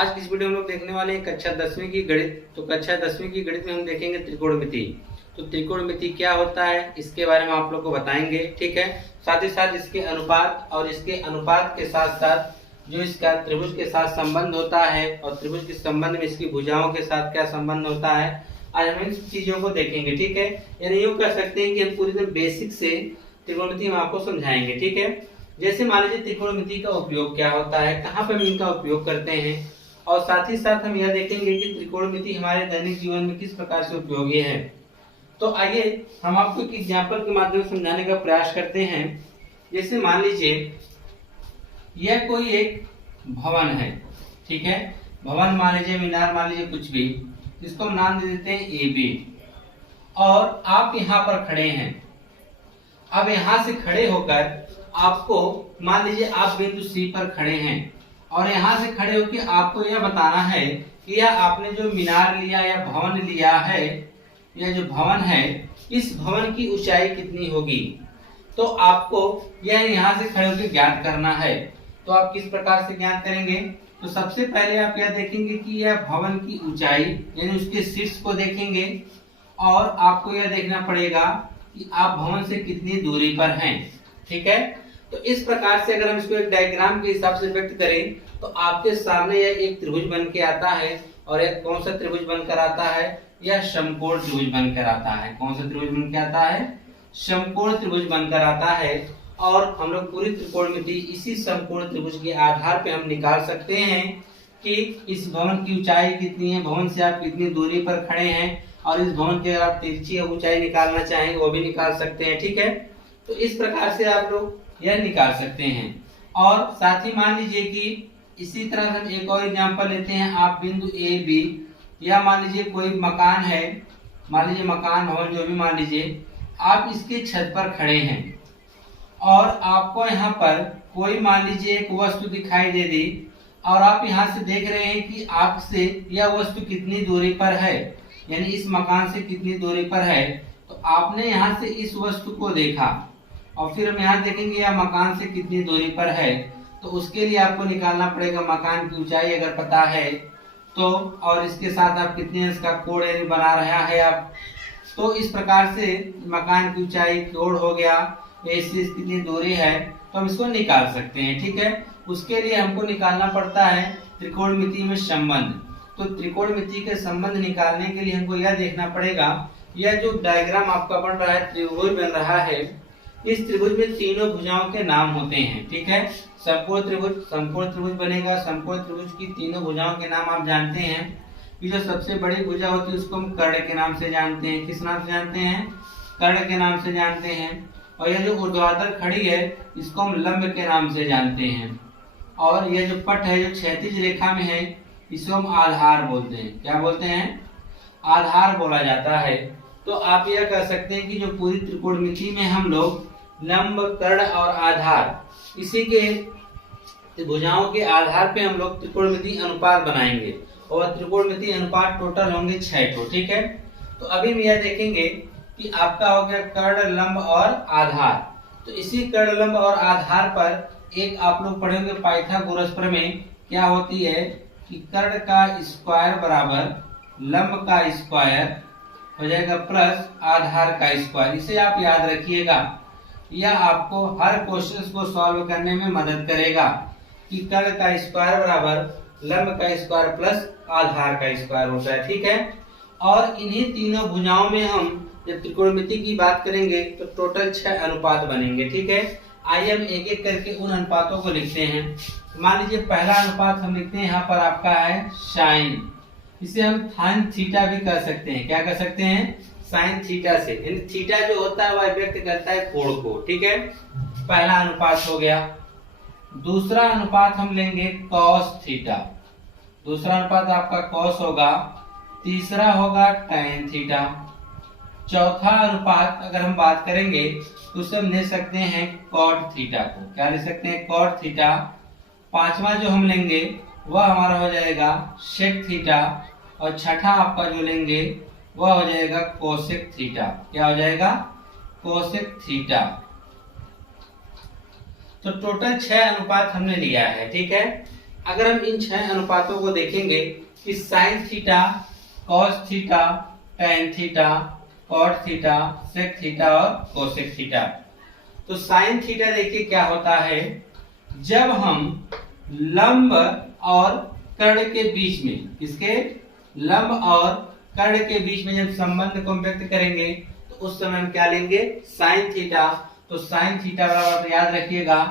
आज की इस वीडियो में हम लोग देखने वाले हैं कक्षा 10वीं की गणित। तो कक्षा 10वीं की गणित में हम देखेंगे त्रिकोणमिति। तो त्रिकोणमिति क्या होता है इसके बारे में आप लोग को बताएंगे, ठीक है। साथ ही साथ इसके अनुपात और इसके अनुपात के साथ साथ जो इसका त्रिभुज के साथ संबंध होता है और त्रिभुज के संबंध में इसकी भुजाओं के साथ क्या संबंध होता है, आज हम इन चीजों को देखेंगे, ठीक है। यानी यूँ कह सकते हैं कि हम पूरी तरह बेसिक से त्रिकोणमिति हम आपको समझाएंगे, ठीक है। जैसे मान लीजिए त्रिकोणमिति का उपयोग क्या होता है, कहाँ पर हम इनका उपयोग करते हैं, और साथ ही साथ हम यह देखेंगे कि त्रिकोणमिति हमारे दैनिक जीवन में किस प्रकार से उपयोगी है। तो आइए हम आपको एक एग्जाम्पल के माध्यम से समझाने का प्रयास करते हैं। जैसे मान लीजिए यह कोई एक भवन है, ठीक है। भवन मान लीजिए, मीनार मान लीजिए, कुछ भी, जिसको हम नाम दे देते हैं ए बी। और आप यहाँ पर खड़े हैं। अब यहाँ से खड़े होकर आपको मान लीजिए आप बिंदु सी पर खड़े हैं और यहाँ से खड़े होकर आपको यह बताना है कि यह आपने जो मीनार लिया या भवन लिया है, यह जो भवन है, इस भवन की ऊंचाई कितनी होगी। तो आपको यह यहाँ से खड़े होकर ज्ञात करना है। तो आप किस प्रकार से ज्ञात करेंगे, तो सबसे पहले आप यह देखेंगे कि यह भवन की ऊंचाई यानी उसके शीर्ष को देखेंगे और आपको यह देखना पड़ेगा कि आप भवन से कितनी दूरी पर हैं, ठीक है। तो इस प्रकार से अगर हम इसको एक डायग्राम के हिसाब से व्यक्त करें तो आपके सामने यह एक त्रिभुज बन के आता है। और यह कौन सा त्रिभुज बनकर आता है, यह समकोण त्रिभुज बनकर आता है। कौन सा त्रिभुज बनकर आता है, समकोण त्रिभुज बनकर आता है। और हम लोग पूरी त्रिकोणमिति इसी समकोण त्रिभुज के आधार पे हम निकाल सकते हैं कि इस भवन की ऊंचाई कितनी है, भवन से आप कितनी दूरी पर खड़े हैं, और इस भवन की अगर आप तिरछी ऊंचाई निकालना चाहें वो भी निकाल सकते हैं, ठीक है। तो इस प्रकार से आप लोग यह निकाल सकते हैं। और साथ ही मान लीजिए कि इसी तरह हम एक और एग्जांपल लेते हैं। आप बिंदु ए बी, या मान लीजिए कोई मकान है, मान लीजिए मकान भवन जो भी मान लीजिए, आप इसके छत पर खड़े हैं और आपको यहाँ पर कोई मान लीजिए एक वस्तु दिखाई दे दी और आप यहाँ से देख रहे हैं कि आपसे यह वस्तु कितनी दूरी पर है, यानी इस मकान से कितनी दूरी पर है। तो आपने यहाँ से इस वस्तु को देखा और फिर हम यहाँ देखेंगे यह मकान से कितनी दूरी पर है। तो उसके लिए आपको निकालना पड़ेगा मकान की ऊंचाई अगर पता है तो, और इसके साथ आप कितने इसका कोण यानी बना रहा है आप। तो इस प्रकार से मकान की ऊंचाई कोण हो गया, इससे कितनी दूरी है, तो हम इसको निकाल सकते हैं, ठीक है। उसके लिए हमको निकालना पड़ता है त्रिकोणमिति में संबंध। तो त्रिकोणमिति के संबंध निकालने के लिए हमको यह देखना पड़ेगा, यह जो डायग्राम आपका बन रहा है, त्रिभुज बन रहा है, इस त्रिभुज में तीनों भुजाओं के नाम होते हैं, ठीक है। समकोण त्रिभुज बनेगा। समकोण त्रिभुज की तीनों भुजाओं के नाम आप जानते हैं। ये जो सबसे बड़ी भुजा होती है उसको हम कर्ण के नाम से जानते हैं। किस नाम से जानते हैं, कर्ण के नाम से जानते हैं। और यह जो ऊर्ध्वाधर खड़ी है इसको हम लंब के नाम से जानते हैं। और यह जो पट है जो क्षैतिज रेखा में है इसको हम आधार बोलते हैं। क्या बोलते हैं, आधार बोला जाता है। तो आप यह कह सकते हैं कि जो पूरी त्रिकोणमिति में हम लोग लंब, कर्ण और आधार, इसी के भुजाओं के आधार पे हम लोग त्रिकोणमिति अनुपात बनाएंगे और त्रिकोणमिति अनुपात टोटल होंगे 6 ठो, ठीक है। तो अभी हम यह देखेंगे कि आपका हो गया कर्ण, लंब और आधार। तो इसी कर्ण, लंब और आधार पर एक आप लोग पढ़ेंगे पाइथागोरस प्रमेय। क्या होती है कि कर्ण का स्क्वायर बराबर लंब का स्क्वायर हो जाएगा प्लस आधार का स्क्वायर। इसे आप याद रखिएगा, यह आपको हर क्वेश्चन को सॉल्व करने में मदद करेगा कि कर्ण का स्क्वायर बराबर लंब का स्क्वायर प्लस आधार का स्क्वायर होता है, ठीक है। और इन्हीं तीनों भुजाओं में हम जब त्रिकोणमिति की बात करेंगे तो टोटल 6 अनुपात बनेंगे, ठीक है। आइए हम एक एक करके उन अनुपातों को लिखते हैं। मान लीजिए पहला अनुपात हम लिखते हैं, यहाँ पर आपका है साइन। इसे हम साइन थीटा भी कह सकते हैं। क्या कह सकते हैं, साइन थीटा से, यानी थीटा जो होता है वह व्यक्त करता है कोण को, ठीक है। पहला अनुपात हो गया। दूसरा अनुपात हम लेंगे कॉस थीटा। दूसरा अनुपात आपका कॉस होगा। तीसरा होगा टैन थीटा। चौथा अनुपात अगर हम बात करेंगे तो उसे हम ले सकते हैं कॉट थीटा को। क्या ले सकते हैं, कॉट थीटा। पांचवा जो हम लेंगे वह हमारा हो जाएगा सेक थीटा। और छठा आपका जो लेंगे वह हो जाएगा कोसेक थीटा। क्या हो जाएगा, कोसेक थीटा। तो टोटल 6 अनुपात हमने लिया है, ठीक है। अगर हम इन 6 अनुपातों को देखेंगे कि sine theta, cos theta, tan theta, cot theta, sec theta और कोसेक थीटा। तो साइन थीटा देखिए क्या होता है, जब हम लंब और कर्ण के बीच में, इसके लंब और कर्ण के बीच में जब संबंध को व्यक्त करेंगे तो उस समय हम क्या लेंगे, साइन थीटा। तो साइन थीटा बराबर याद रखिएगा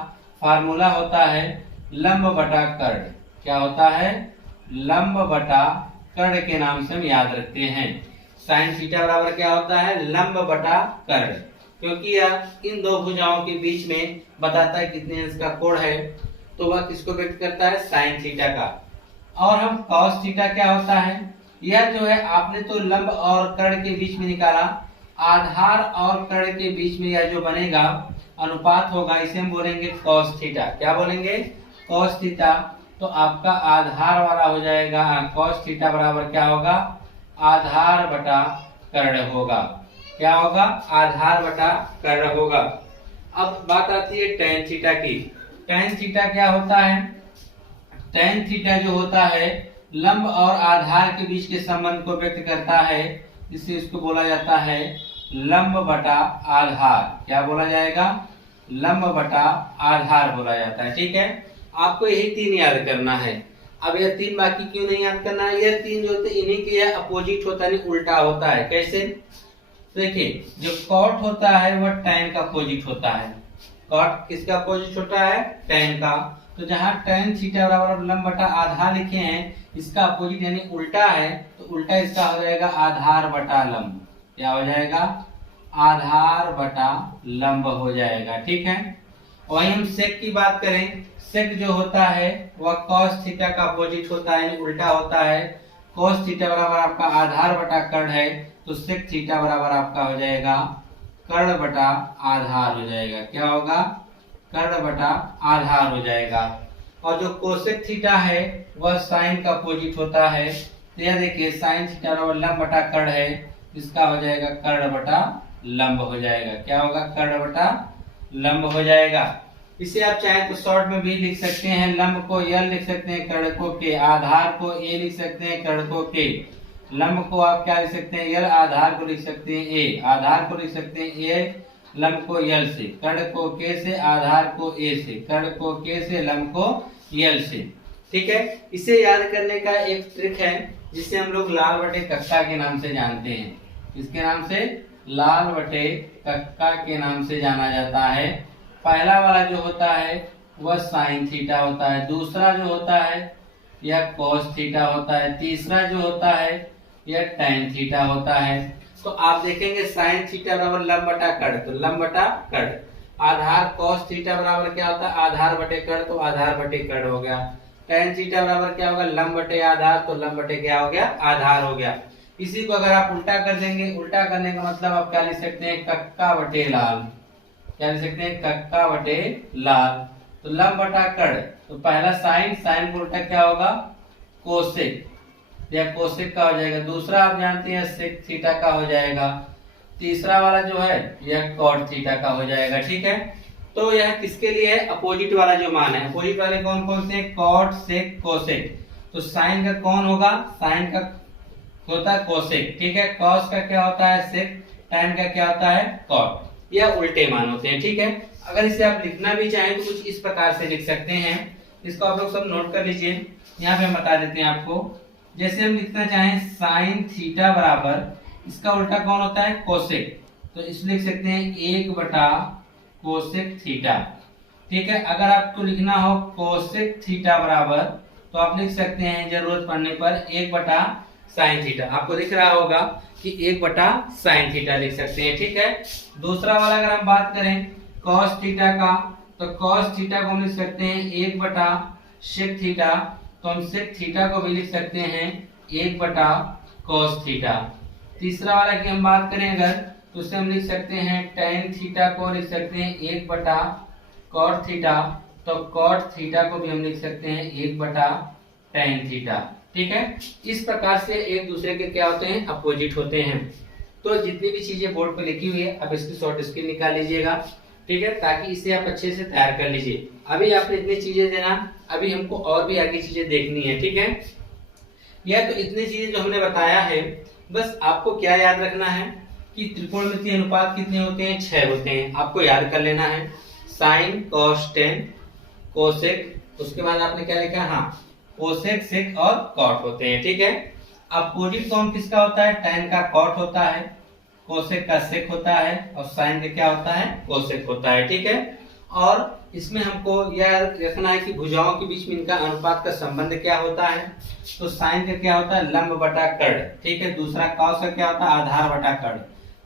फार्मूला होता है लंब बटा कर्ण। क्या होता है, लंब बटा कर्ण के नाम से हम याद रखते हैं। साइन थीटा बराबर क्या होता है, लंब बटा कर्ण, क्योंकि यह इन दो भुजाओं के बीच में बताता है कितने अंश का कोण है, तो वह किसको व्यक्त करता है, साइन थीटा का। और हम कॉस थीटा क्या होता है, यह जो है आपने तो लंब और कर्ण के बीच में निकाला, आधार और कर्ण के बीच में यह जो बनेगा अनुपात होगा, इसे हम बोलेंगे कॉस थीटा। क्या बोलेंगे, कॉस थीटा। तो आपका आधार वाला हो जाएगा कॉस थीटा बराबर क्या होगा, आधार बटा कर्ण होगा। क्या होगा, आधार बटा कर्ण होगा। अब बात आती है टेन थीटा की। टेन थीटा क्या होता है, टेन थीटा जो होता है लंब और आधार के बीच के संबंध को व्यक्त करता है, इससे इसको बोला जाता है लंब बटा आधार। क्या बोला जाएगा, लंब बटा आधार बोला जाता है। ठीक है, आपको यही 3 याद करना है। अब यह 3 बाकी क्यों नहीं याद करना है, यह 3 जो होते इन्हीं के अपोजिट होता है, उल्टा होता है। कैसे, देखिए जो कॉट होता है वह टेन का अपोजिट होता है। कॉट किसका अपोजिट होता है, टेन का। तो जहां टेन थीटा बराबर लंब बटा आधार लिखे हैं, इसका अपोजिट यानी उल्टा है, तो उल्टा इसका हो जाएगा आधार बटा लंब। क्या हो जाएगा, आधार बटा लंब हो जाएगा। ठीक है, वहीं हम सेक की बात करें, सेक जो होता है वह कॉस थीटा का अपोजिट होता है, यानी उल्टा होता है। कॉस थीटा बराबर आपका आधार बटा कर्ण है, तो सेक थीटा बराबर आपका हो जाएगा कर्ण बटा आधार हो जाएगा। क्या होगा, कर्ण बटा आधार हो जाएगा। और जो कोसेक थीटा है वह साइन का अपोजिट होता है, तो यह देखिए साइन थीटा बराबर लंब बटा कर्ण है, इसका हो जाएगा कर्ण बटा लंब हो जाएगा। क्या होगा, कर्ण बटा लंब हो जाएगा। इसे आप चाहे तो शॉर्ट में भी लिख सकते हैं, लंब को यल लिख सकते हैं, कर्ण को के, आधार को ए लिख सकते हैं, कर्ण को के। लंब को आप क्या लिख सकते हैं, यल, आधार को लिख सकते हैं ए, आधार को लिख सकते हैं ए, लंब को यल से, कर्ण को के से, आधार को ए से, कर्ण को के से, लंब को यल से। ठीक है, इसे याद करने का एक ट्रिक है जिसे हम लोग लाल बटे कक्का के नाम से जानते हैं। इसके नाम से लाल बटे कक्का के नाम से जाना जाता है। पहला वाला जो होता है वह साइन थीटा होता है, दूसरा जो होता है यह कॉस थीटा होता है, तीसरा जो होता है यह टेन थीटा होता है। तो आप देखेंगे साइन थीटा बराबर लंब बटा कर्ण, तो लंब बटा कर्ण। आधार कॉस थीटा बराबर क्या होता है, आधार बटे कर्ण, तो आधार बटे कर्ण हो गया। टेन थीटा बराबर क्या होगा, लंब बटे आधार, तो लंब बटे क्या हो गया, आधार हो गया। इसी को अगर आप उल्टा कर देंगे, उल्टा करने का मतलब आप क्या लिख सकते हैं, कक्का बटे लाल। क्या लिख सकते हैं, कक्का बटे लाल। तो लंब बटा कर्ण, तो पहला साइन, साइन को उल्टा क्या होगा, कोसेक, या कोसेक का हो जाएगा। दूसरा आप जानते हैं सेक थीटा का हो जाएगा। तीसरा वाला जो है यह कॉट थीटा का हो जाएगा। ठीक है, तो यह किसके लिए है, अपोजिट वाला जो मान है। अपोजिट वाले कौन कौन से, कॉट, सेक, कोसेक। तो साइन का कौन होगा, साइन का होता है कोसेक। ठीक है, कॉस का क्या होता है, सेक, टेन का क्या होता है, कॉट। यह उल्टे मान होते हैं। ठीक है, अगर इसे आप लिखना भी चाहें तो कुछ इस प्रकार से लिख सकते हैं। इसको आप लोग सब नोट कर लीजिए, यहाँ पे हम बता देते हैं आपको। जैसे हम लिखना चाहें साइन थीटा बराबर, इसका उल्टा कौन होता है, कोसेक, तो इसलिए लिख सकते हैं 1 बटा कोसेक थीटा। ठीक है, अगर आपको लिखना हो कोसेक थीटा बराबर, तो आप लिख सकते हैं जरूरत पड़ने पर 1 बटा साइन थीटा। आपको दिख रहा होगा कि 1 बटा साइन थीटा लिख सकते हैं। ठीक है, दूसरा वाला अगर हम बात करें कॉस थीटा का, तो कॉस थीटा को हम लिख सकते हैं 1 बटा सेक थीटा, तो हम सेक थीटा को भी लिख सकते हैं 1 बटा कॉस थीटा। तीसरा वाला की हम बात करें अगर, तो उसे हम लिख सकते हैं टेन थीटा को लिख सकते हैं 1 बटा कॉट थीटा, तो कॉट थीटा को भी हम लिख सकते हैं 1 बटा टेन थीटा। ठीक है, इस प्रकार से एक दूसरे के क्या होते हैं, अपोजिट होते हैं। तो जितनी भी चीजें बोर्ड पर लिखी हुई है, अब इसकी शॉर्ट स्क्रीन निकाल लीजिएगा। ठीक है, ताकि इसे आप अच्छे से तैयार कर लीजिए। अभी आपने इतनी चीजें देना, अभी हमको और भी आगे चीजें देखनी है, ठीक है। यह तो इतनी चीजें जो हमने बताया है, बस आपको क्या याद रखना है कि त्रिकोणमितीय अनुपात कितने होते हैं, 6 होते हैं। आपको याद कर लेना है, साइन कॉस टेन कोसेक, उसके बाद आपने क्या लिखा, हाँ कोसेक सेक और कॉट होते हैं, ठीक है। अपोजिट फॉर्म किसका होता है, tan का कॉट होता है, कोसेक का सेक होता है और साइन का क्या होता है, कोसेक होता है, ठीक है। और इसमें हमको यह रखना है कि भुजाओं के बीच में इनका अनुपात का संबंध क्या होता है। तो साइन का क्या होता है, लंब बटा कर्ण, ठीक है। दूसरा कॉस का क्या होता है, आधार बटा कर्ण।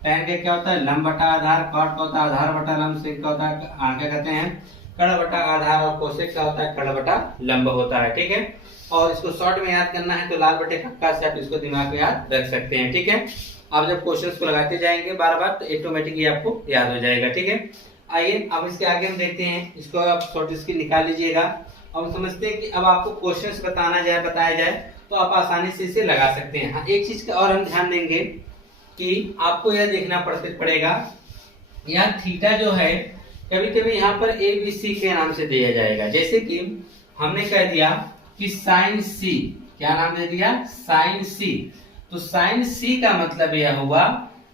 tan का क्या होता है, लंब बटा आधार। कॉट का होता है आधार बटा लंब। सेक का होता है क्या कहते हैं, कर्ण बटा आधार। और कोसेक का होता है कर्ण बटा लंब होता है, ठीक है। और इसको शॉर्ट में याद करना है तो लाल बटे कक्का से आप इसको दिमाग में याद रख सकते हैं, ठीक है। आप जब क्वेश्चंस को लगाते जाएंगे बार बार तो ऑटोमेटिकली आपको याद हो जाएगा, ठीक है। आइए अब इसके आगे हम देखते हैं, इसको आप शॉर्ट स्क्रीन निकाल लीजिएगा। अब हम समझते हैं कि अब आपको क्वेश्चंस बताया जाए तो आप आसानी से इसे लगा सकते हैं। हाँ, एक चीज का और हम ध्यान देंगे कि आपको यह देखना पड़ेगा, यहाँ थीटा जो है कभी कभी यहाँ पर ए बी सी के नाम से दिया जाएगा। जैसे कि हमने कह दिया कि साइन सी, क्या नाम दे दिया, साइन सी। तो साइन सी का मतलब यह हुआ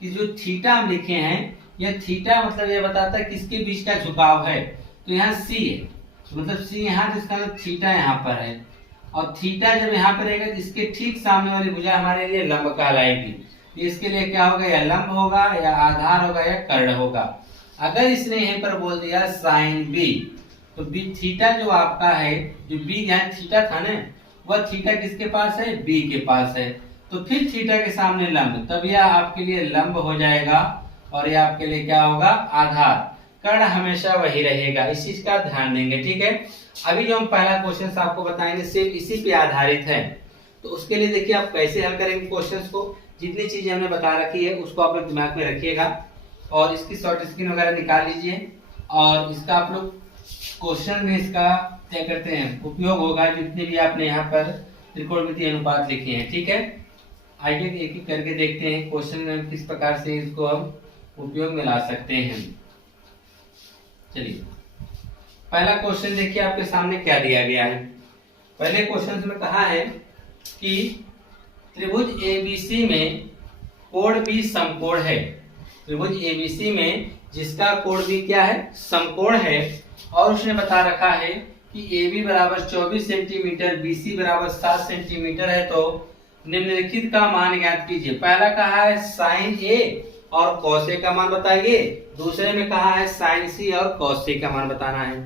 कि जो थीटा हम लिखे हैं, यह थीटा मतलब यह बताता है किसके बीच का झुकाव है। तो यहाँ सी है, मतलब सी यहाँ, जिसका मतलब थीटा यहाँ पर है। और थीटा जब यहाँ पर रहेगा तो इसके ठीक सामने वाली भुजा हमारे लिए लंब कहलाएगी। इसके लिए क्या होगा, या लंब होगा या आधार होगा या कर्ण होगा। अगर इसने यहीं पर बोल दिया साइन बी, तो बी थीटा जो आपका है, जो बी यहाँ थीटा था ना, वह थीटा किसके पास है, बी के पास है। तो फिर थीटा के सामने लंब, तब यह आपके लिए लंब हो जाएगा और यह आपके लिए क्या होगा, आधार। कर्ण हमेशा वही रहेगा, इस चीज का ध्यान देंगे, ठीक है। अभी जो हम पहला क्वेश्चन आपको बताएंगे सिर्फ इसी पे आधारित है। तो उसके लिए देखिए आप कैसे हल करेंगे क्वेश्चंस को। जितनी चीजें हमने बता रखी है उसको आप लोग दिमाग में रखिएगा और इसकी शॉर्ट स्क्रीन वगैरह निकाल लीजिए और इसका आप लोग क्वेश्चन में इसका क्या करते हैं उपयोग होगा, जितने भी आपने यहाँ पर त्रिकोणमितीय अनुपात लिखे हैं, ठीक है। आइए एक एक करके देखते हैं क्वेश्चन में किस प्रकार से इसको हम उपयोग में ला सकते हैं। चलिए पहला क्वेश्चन देखिए आपके सामने क्या दिया गया है। पहले क्वेश्चन में कहा है कि त्रिभुज एबीसी में कोण बी समकोण है। त्रिभुज एबीसी में जिसका कोण बी क्या है, समकोण है। और उसने बता रखा है कि AB बराबर 24 सेंटीमीटर, BC बराबर 7 सेंटीमीटर है। तो निम्नलिखित का मान ज्ञात कीजिए। पहला कहा है साइन A और कॉस A का मान बताइए। दूसरे में कहा है साइन C और कॉस C का मान बताना है।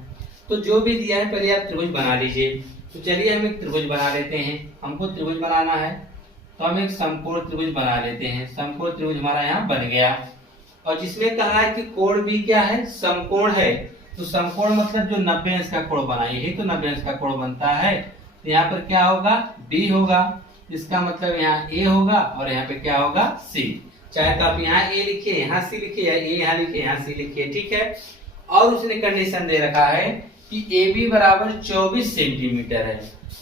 तो जो भी दिया है पहले आप त्रिभुज बना लीजिए। तो चलिए हम एक त्रिभुज बना लेते हैं। हमको त्रिभुज बनाना है तो हम एक समकोण त्रिभुज बना लेते हैं। समकोण त्रिभुज हमारा यहाँ बन गया और जिसमें कहा है कि कोण भी क्या है, समकोण है। तो समकोण मतलब जो 90 अंश का कोण बना, यही तो 90 अंश का कोण बनता है। तो यहाँ पर क्या होगा, D होगा। इसका मतलब यहाँ A होगा और यहाँ पे क्या होगा, C। चाहे तो आप यहाँ A लिखिए, यहाँ C लिखिए, या A यहाँ लिखिए, यहाँ C लिखिए, ठीक है। और उसने कंडीशन दे रखा है कि AB बराबर 24 सेंटीमीटर है।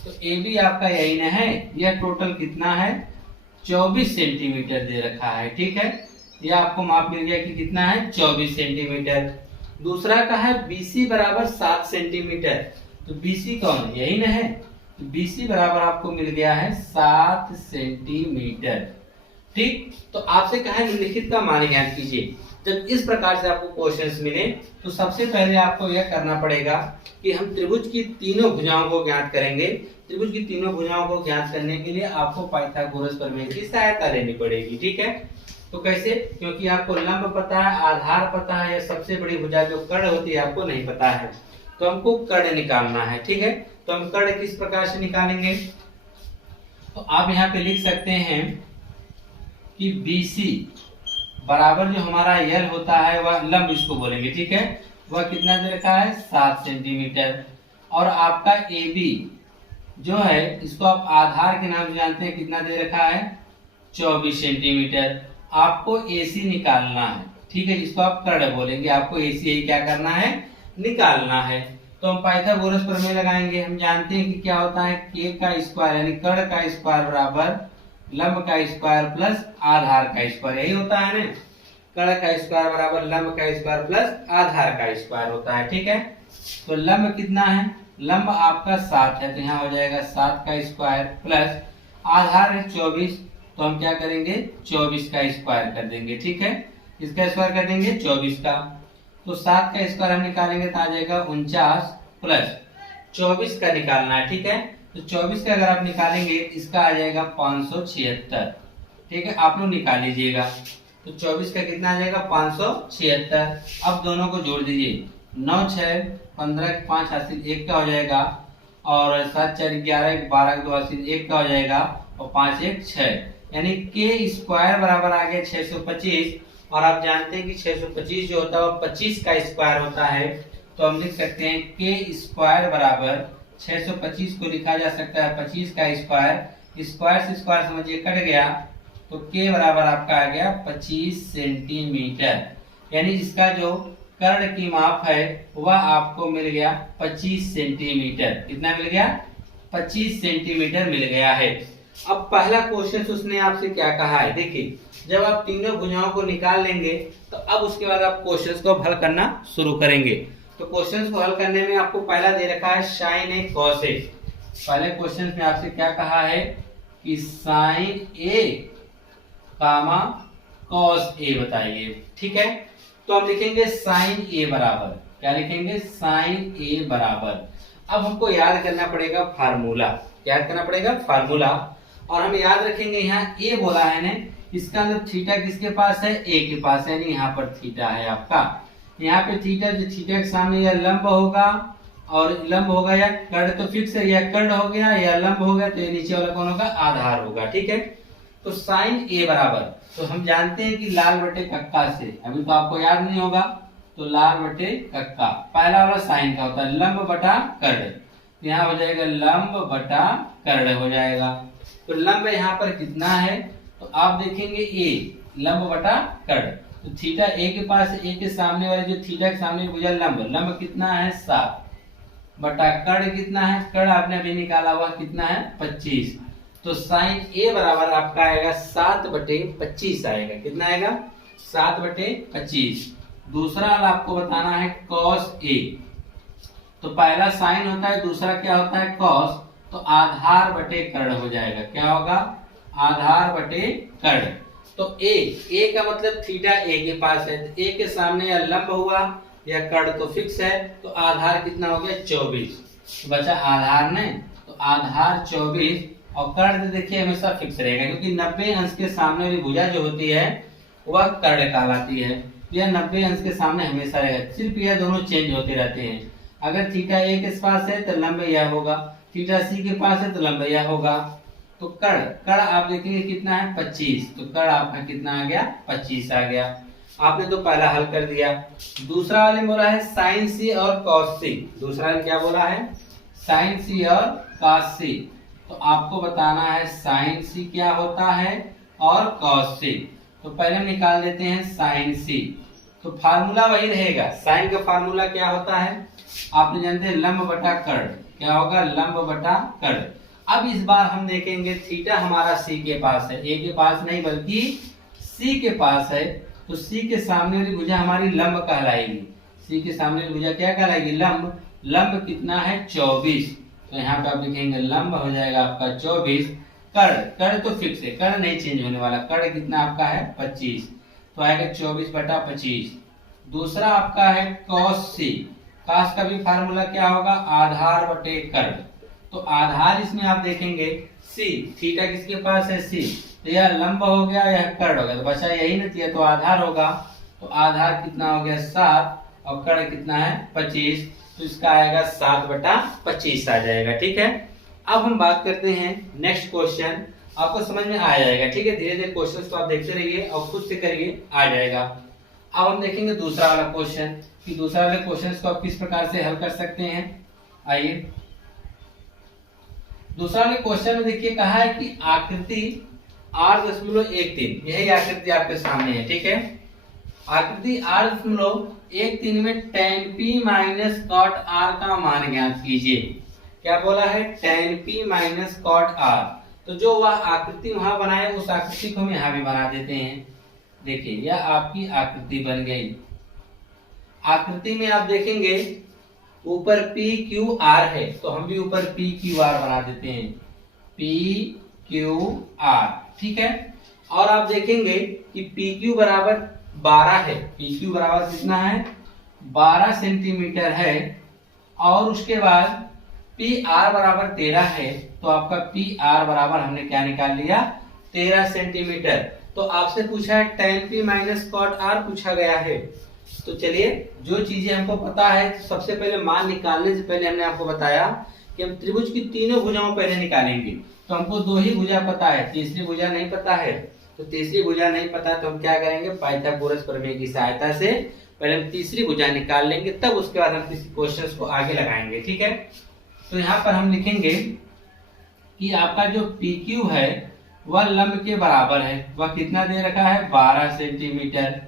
तो AB आपका यही ना है, यह टोटल कितना है, 24 सेंटीमीटर दे रखा है, ठीक है। यह आपको माप मिल गया कि कितना है, 24 सेंटीमीटर। दूसरा का है BC बराबर 7 सेंटीमीटर। तो BC कौन, यही ना है। तो BC बराबर आपको मिल गया है 7 सेंटीमीटर, ठीक। तो आपसे कहा है निम्नलिखित का मान ज्ञात कीजिए। जब इस प्रकार से आपको क्वेश्चंस मिले तो सबसे पहले आपको यह करना पड़ेगा कि हम त्रिभुज की तीनों भुजाओं को ज्ञात करेंगे। त्रिभुज की तीनों भुजाओं को ज्ञात करने के लिए आपको पाइथागोरस प्रमेय की सहायता लेनी पड़ेगी, ठीक है। तो कैसे, क्योंकि आपको लंब पता है, आधार पता है, या सबसे बड़ी भुजा जो कर्ण होती है आपको नहीं पता है। तो हमको कर्ण निकालना है, ठीक है। तो हम कर्ण किस प्रकार से निकालेंगे, तो आप यहाँ पे लिख सकते हैं कि BC बराबर जो हमारा यल होता है वह लंब इसको बोलेंगे, ठीक है। वह कितना दे रखा है, 7 सेंटीमीटर। और आपका AB जो है इसको आप आधार के नाम से जानते हैं, कितना दे रखा है, 24 सेंटीमीटर। आपको AC निकालना है, ठीक है, जिसको आप कर्ण बोलेंगे। आपको AC क्या करना है, निकालना है। तो हम पाइथागोरस प्रमेय लगाएंगे। हम जानते हैं कि क्या होता है, K का स्क्वायर यानी कर्ण का स्क्वायर बराबर लंब का स्क्वायर प्लस आधार का स्क्वायर, यही होता है ना। कर्ण का स्क्वायर बराबर लंब का स्क्वायर प्लस आधार का स्क्वायर होता है। ठीक है, तो लंब कितना है, लंब आपका 7 है, तो यहाँ हो जाएगा 7 का स्क्वायर प्लस आधार है 24, तो हम क्या करेंगे 24 का स्क्वायर कर देंगे। ठीक है, इसका स्क्वायर कर देंगे 24 का, तो 7 का स्क्वायर हम निकालेंगे तो आ जाएगा 49 प्लस 24 का निकालना है। ठीक है, तो 24 का अगर आप निकालेंगे इसका आ जाएगा 576। ठीक है, आप लोग निकाल लीजिएगा, तो 24 का कितना आ जाएगा 576। अब दोनों को जोड़ दीजिए, 9 6 15 5 हासिल 1 का हो जाएगा, और 7 4 11 12 2 हासिल 1 का हो जाएगा, और 5 1 6, यानी के स्क्वायर बराबर आ गया 625। और आप जानते हैं कि 625 जो होता है वो 25 का स्क्वायर होता है, तो हम लिख सकते हैं के स्क्वायर बराबर 625 को लिखा जा सकता है 25 का स्क्वायर, स्क्वायर से स्क्वायर समझिए कट गया, तो के बराबर आपका आ गया 25 सेंटीमीटर, यानी इसका जो कर्ण की माप है वह आपको मिल गया 25 सेंटीमीटर। कितना मिल गया 25 सेंटीमीटर मिल गया है। अब पहला क्वेश्चन उसने आपसे क्या कहा है, देखिए जब आप तीनों भुजाओं को निकाल लेंगे तो अब उसके बाद आप क्वेश्चंस को हल करना शुरू करेंगे। तो क्वेश्चंस को हल करने में आपको पहला दे रखा है साइन ए कॉस ए। पहले क्वेश्चन में आपसे क्या कहा है कि sign A comma cos A बताइए। ठीक है, तो हम लिखेंगे साइन ए बराबर, क्या लिखेंगे साइन ए बराबर, अब हमको याद करना पड़ेगा फार्मूला, याद करना पड़ेगा फार्मूला, और हम याद रखेंगे यहाँ ए बोला है ना, इसका मतलब थीटा किसके पास है, ए के पास है, यानी यहाँ पर थीटा है आपका, यहाँ पे थीटा, जो थीटा के सामने या लंब होगा, और लंब होगा या कर्ण तो फिक्स है, या कर्ण हो गया या लंब हो गया, तो ये नीचे वाला कौन होगा आधार होगा। ठीक है, तो साइन ए बराबर, तो हम जानते हैं कि लाल बटे कक्का से, अभी तो आपको याद नहीं होगा, तो लाल बटे कक्का पहला वाला साइन का होता है लंब बटा कर्ण, यहाँ हो जाएगा लंब बटा कर्ण हो जाएगा। तो लंब यहाँ पर कितना है, तो आप देखेंगे ए लंब बटा कर्ण, तो थीटा ए के पास, ए के सामने वाले जो थीटा के सामने भुजा लंब, लंब कितना है 7 बटा कर्ण कितना है, कर्ण आपने अभी निकाला हुआ कितना है 25, तो साइन ए बराबर आपका आएगा 7/25 आएगा। कितना आएगा 7/25। दूसरा वाला आपको बताना है कॉस ए, तो पहला साइन होता है, दूसरा क्या होता है कॉस, तो आधार बटे कर्ण हो जाएगा, क्या होगा आधार बटे कर्ण। तो ए का मतलब थीटा ए के पास है, तो ए के सामने या लंब हुआ या कर्ण तो फिक्स है, तो आधार कितना हो गया 24, बचा आधार ने, तो आधार 24, और कर्ण देखिए हमेशा फिक्स रहेगा, क्योंकि 90 अंश के सामने वाली भुजा जो होती है वह कर्ण कहलाती है, यह 90 अंश के सामने हमेशा रहेगा, सिर्फ यह दोनों चेंज होते रहते हैं। अगर थीटा ए के पास है तो लंब यह होगा, थीटा सी के पास है तो लंब यह होगा। तो कर्ण आप देखेंगे कितना है 25, तो कर्ण आपका कितना आ गया 25 आ गया। आपने तो पहला हल कर दिया। दूसरा वाले बोला है साइन सी और कॉस सी, दूसरा वाले क्या बोला है साइन सी और कॉस सी, तो आपको बताना है साइन सी क्या होता है और कॉस सी। तो पहले हम निकाल देते हैं साइन सी, तो फार्मूला वही रहेगा, साइन का फार्मूला क्या होता है आपने जानते हैं लंब बटा कर्ण, क्या होगा लंब बटा कर्ण। अब इस बार हम देखेंगे थीटा हमारा सी के पास है, ए के पास नहीं बल्कि सी के पास है, तो सी के सामने वाली भुजा हमारी लंब कहलाएगी, सी के सामने वाली भुजा क्या कहलाएगी लंब। लंब कितना है 24, तो यहाँ पे आप लिखेंगे लंब हो जाएगा आपका 24, कर्ण तो फिक्स है, कर्ण नहीं चेंज होने वाला, कर्ण कितना आपका है 25, तो आएगा 24/25। दूसरा आपका है कॉस सी, कॉस का भी फार्मूला क्या होगा आधार बटे कर्ण, तो आधार इसमें आप देखेंगे सी, थीटा किसके पास है सी, तो यह लंब हो गया यह कर्ण हो गया, तो बचा यही ना, तो आधार होगा, तो आधार कितना हो गया 7 और कर्ण कितना है 25, तो इसका आएगा 7/25 आ जाएगा। ठीक है, अब हम बात करते हैं नेक्स्ट क्वेश्चन, आपको समझ में आ जाएगा। ठीक है, धीरे धीरे क्वेश्चन को आप देखते रहिए और खुद से करिए, आ जाएगा। अब हम देखेंगे दूसरा वाला क्वेश्चन कि दूसरा वाले क्वेश्चन को आप किस प्रकार से हल कर सकते हैं। आइए दूसरा वाले क्वेश्चन में देखिए कहा है कि आकृति 8.13, यही आकृति आपके सामने है। ठीक है, आकृति 8.13 में tan p minus cot r का मान ज्ञात कीजिए। क्या बोला है tan p minus cot r, तो जो वह आकृति वहां बनाए उस आकृति को हम यहाँ भी बना देते हैं। देखिए यह आपकी आकृति बन गई। आकृति में आप देखेंगे ऊपर पी क्यू आर है, तो हम भी ऊपर पी क्यू आर बना देते हैं, पी क्यू आर, ठीक है। और आप देखेंगे कि पी क्यू बराबर 12 है, पी क्यू बराबर कितना है 12 सेंटीमीटर है। और उसके बाद पी आर बराबर 13 है, तो आपका पी आर बराबर हमने क्या निकाल लिया 13 सेंटीमीटर। तो आपसे पूछा है tan p minus cot R पूछा गया है। तो चलिए जो चीजें हमको पता है, तो सबसे पहले मान निकालने से पहले हमने आपको बताया कि हम त्रिभुज की तीनों भुजाओं पहले निकालेंगे। तो हमको 2 ही भुजा पता है, तीसरी भुजा नहीं पता है। तो तीसरी भुजा नहीं पता तो हम क्या करेंगे, पाइथागोरस प्रमेय की सहायता से पहले हम तीसरी भुजा निकाल लेंगे, तब उसके बाद हम किसी क्वेश्चन को आगे लगाएंगे, ठीक है। तो यहाँ पर हम लिखेंगे कि आपका जो PQ है वह लंब के बराबर है, वह कितना दे रखा है 12 सेंटीमीटर।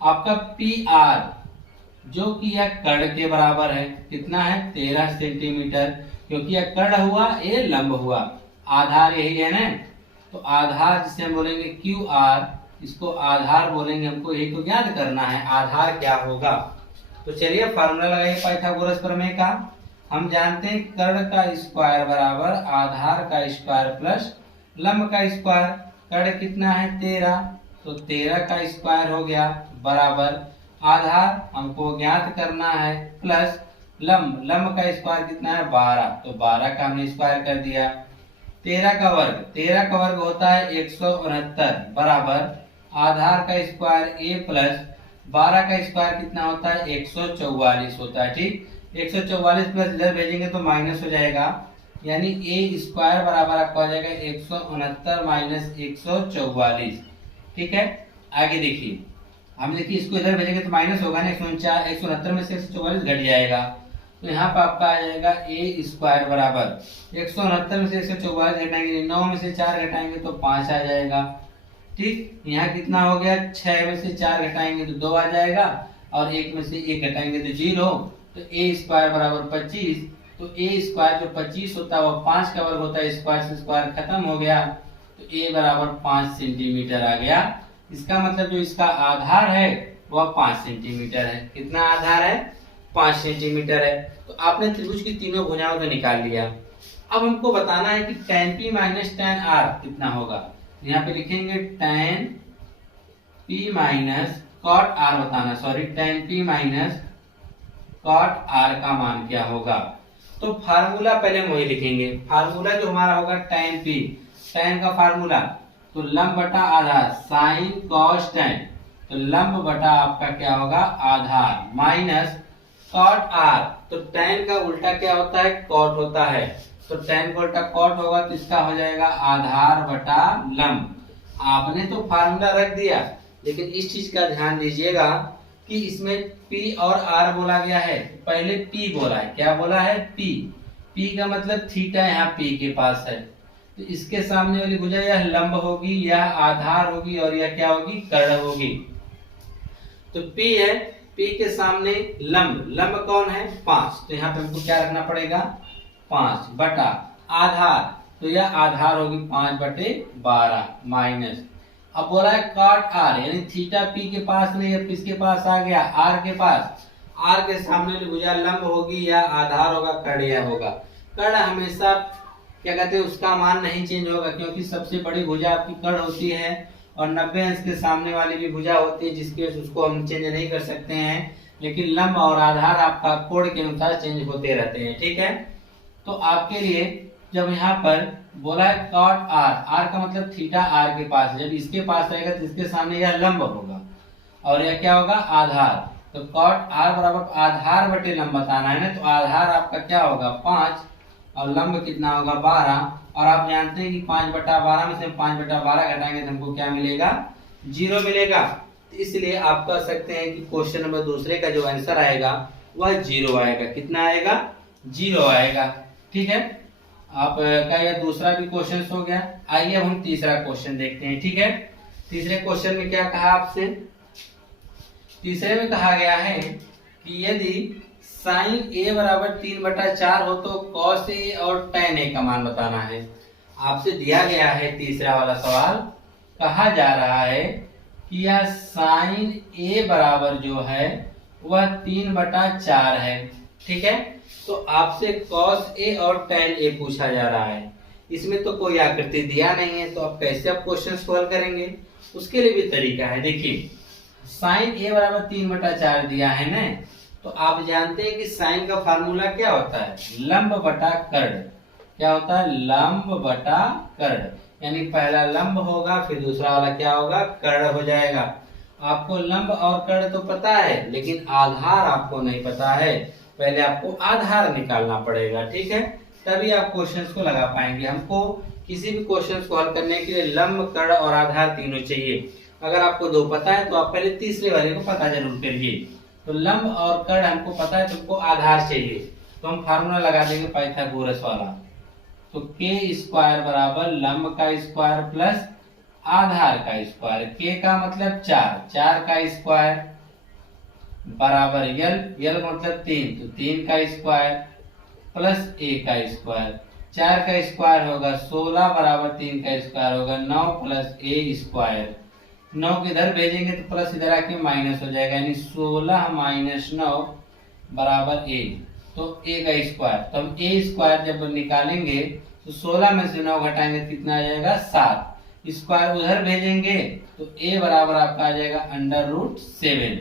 आपका PR जो कि यह कर्ण के बराबर है, कितना है 13 सेंटीमीटर, क्योंकि यह कर्ण हुआ ये लंब हुआ, आधार यही है ना। तो आधार जिसे हम बोलेंगे QR, इसको आधार बोलेंगे, हमको यही को ज्ञात करना है आधार क्या होगा। तो चलिए फार्मूला लगाइए पाइथागोरस प्रमेय का। हम जानते हैं कर्ण का स्क्वायर बराबर आधार का स्क्वायर प्लस लंब का स्क्वायर। कर्ण कितना है 13, तो 13 का स्क्वायर हो गया बराबर आधार हमको ज्ञात करना है प्लस लंब, लंब का स्क्वायर कितना है 12, तो 12 का हमने स्क्वायर कर दिया। 13 का वर्ग होता है 169 बराबर आधार का स्क्वायर a प्लस 12 का स्क्वायर कितना होता है 144 होता है, ठीक। 144 प्लस इधर भेजेंगे तो माइनस हो जाएगा, यानी a स्क्वायर बराबर आपका हो जाएगा 169 माइनस 144, ठीक है। आगे देखिए, हम देखिए इसको इधर भेजेंगे तो माइनस होगा ना, 169 में से 144 घट जाएगा, तो यहाँ पर आपका आ जाएगा a स्क्वायर बराबर 169 में से 144 घटाएंगे, 9 में से 4 घटाएंगे तो 5 आ जाएगा, ठीक। यहाँ कितना हो गया 6 में से 4 घटाएंगे तो 2 आ जाएगा, और 1 में से 1 घटाएंगे तो 0। तो a स्क्वायर बराबर 25, तो a स्क्वायर जो 25 होता है वह 5 का वर्ग होता है, स्क्वायर से स्क्वायर खत्म हो गया, तो a बराबर 5 सेंटीमीटर आ गया। इसका मतलब जो इसका आधार है वह 5 सेंटीमीटर है। कितना आधार है 5 सेंटीमीटर है। तो आपने त्रिभुज की तीनों भुजाओं को निकाल लिया। अब हमको बताना है कि tan p minus tan r कितना होगा। यहाँ पे लिखेंगे tan p minus cot r बताना, sorry tan p minus cot r का मान क्या होगा। तो फार्मूला पहले हम वही लिखेंगे। फार्मूला जो हमारा होगा tan p, tan का फार्मूला तो लंब बटा आधार साइन कॉस tan, तो लंब बटा आपका क्या होगा आधार माइनस कॉट r, तो tan का उल्टा क्या होता है कॉट होता है, तो tan का उल्टा कॉट होगा, तो इसका हो जाएगा आधार बटा लंब। आपने तो फार्मूला रख दिया, लेकिन इस चीज का ध्यान दीजिएगा कि इसमें P और R बोला गया है, पहले P बोला है, क्या बोला है P का मतलब थीटा यहाँ P के पास है, तो इसके सामने वाली भुजा यह लंब होगी, यह आधार होगी, और यह क्या होगी कर्ण होगी। तो P है, P के सामने लंब, लंब कौन है 5, तो यहाँ पे हमको क्या रखना पड़ेगा 5 बटा आधार, तो यह आधार होगी 5/12 माइनस, अब बोला है कॉट r, यानी थीटा P के पास नहीं है, किसके पास आ गया R के पास, R के सामने वाली भुजा लंब होगी या आधार होगा कर्ण होगा। कर्ण हमेशा क्या कहते हैं उसका मान नहीं चेंज होगा, क्योंकि सबसे बड़ी भुजा आपकी कर्ण होती है, और 90 अंश के सामने वाली भी भुजा होती है, जिसके उसको हम चेंज नहीं कर सकते हैं, लेकिन लंब और आधार आपका कोण के अनुसार चेंज होते रहते हैं, ठीक है। तो आपके लिए जब यहाँ पर बोला है कॉट r का मतलब थीटा r के पास, जब इसके पास आएगा तो इसके सामने यह लंब होगा, और यह क्या होगा आधार, तो कॉट r बराबर आधार बटे लंब बताना है ना, तो आधार आपका क्या होगा 5 और लंब कितना होगा 12, और आप जानते हैं कि 5/12 में से 5/12 घटाएंगे तो हमको क्या मिलेगा 0 मिलेगा। तो इसलिए आप कह सकते हैं कि क्वेश्चन नंबर दूसरे का जो आंसर आएगा वह 0 आएगा। कितना आएगा 0 आएगा, ठीक है। आपका यह दूसरा भी क्वेश्चन हो गया। आइए हम तीसरा क्वेश्चन देखते हैं, ठीक है। तीसरे क्वेश्चन में क्या कहा आपसे, तीसरे में कहा गया है कि यदि साइन a बराबर 3/4 हो तो कॉस a और tan a का मान बताना है। आपसे दिया गया है तीसरा वाला सवाल, कहा जा रहा है कि यह साइन ए बराबर जो है वह 3/4 है। ठीक है, तो आपसे कॉस ए और टेन ए पूछा जा रहा है। इसमें तो कोई आकृति दिया नहीं है, तो आप कैसे आप क्वेश्चन सॉल्व करेंगे? उसके लिए भी तरीका है। देखिए, साइन ए बराबर 3/4 दिया है ना, तो आप जानते हैं कि साइन का फार्मूला क्या होता है? लंब बटा कर्ण। क्या होता है? लंब बटा कर्ण। यानी पहला लंब होगा, फिर दूसरा वाला क्या होगा? कर्ण हो जाएगा। आपको लंब और कर्ण तो पता है, लेकिन आधार आपको नहीं पता है। पहले आपको आधार निकालना पड़ेगा। ठीक है, तभी आप क्वेश्चंस को लगा पाएंगे। हमको किसी भी क्वेश्चंस को हल करने के लिए लंब, कर्ण और आधार तीनों चाहिए। अगर आपको दो पता है तो आप पहले तीसरे वाले को पता जरूर करिए। तो लंब और कर्ण हमको पता है, तुमको आधार चाहिए, तो हम फार्मूला लगा देंगे पाइथागोरस वाला। तो k स्क्वायर बराबर लंब का स्क्वायर प्लस आधार का स्क्वायर। k का मतलब 4, 4 का स्क्वायर बराबर यल मतलब 3, तो 3 का स्क्वायर प्लस a का स्क्वायर। 4 का स्क्वायर होगा 16 बराबर 3 का स्क्वायर होगा 9 प्लस a स्क्वायर। 9 को इधर भेजेंगे तो प्लस इधर आके माइनस हो जाएगा, यानी 16 माइनस 9 बराबर a। तो a का स्क्वायर, तो हम a स्क्वायर जब निकालेंगे तो 16 में से 9 घटाएंगे तो कितना आ जाएगा? 7। स्क्वायर उधर भेजेंगे तो a बराबर आपका आ जाएगा √7।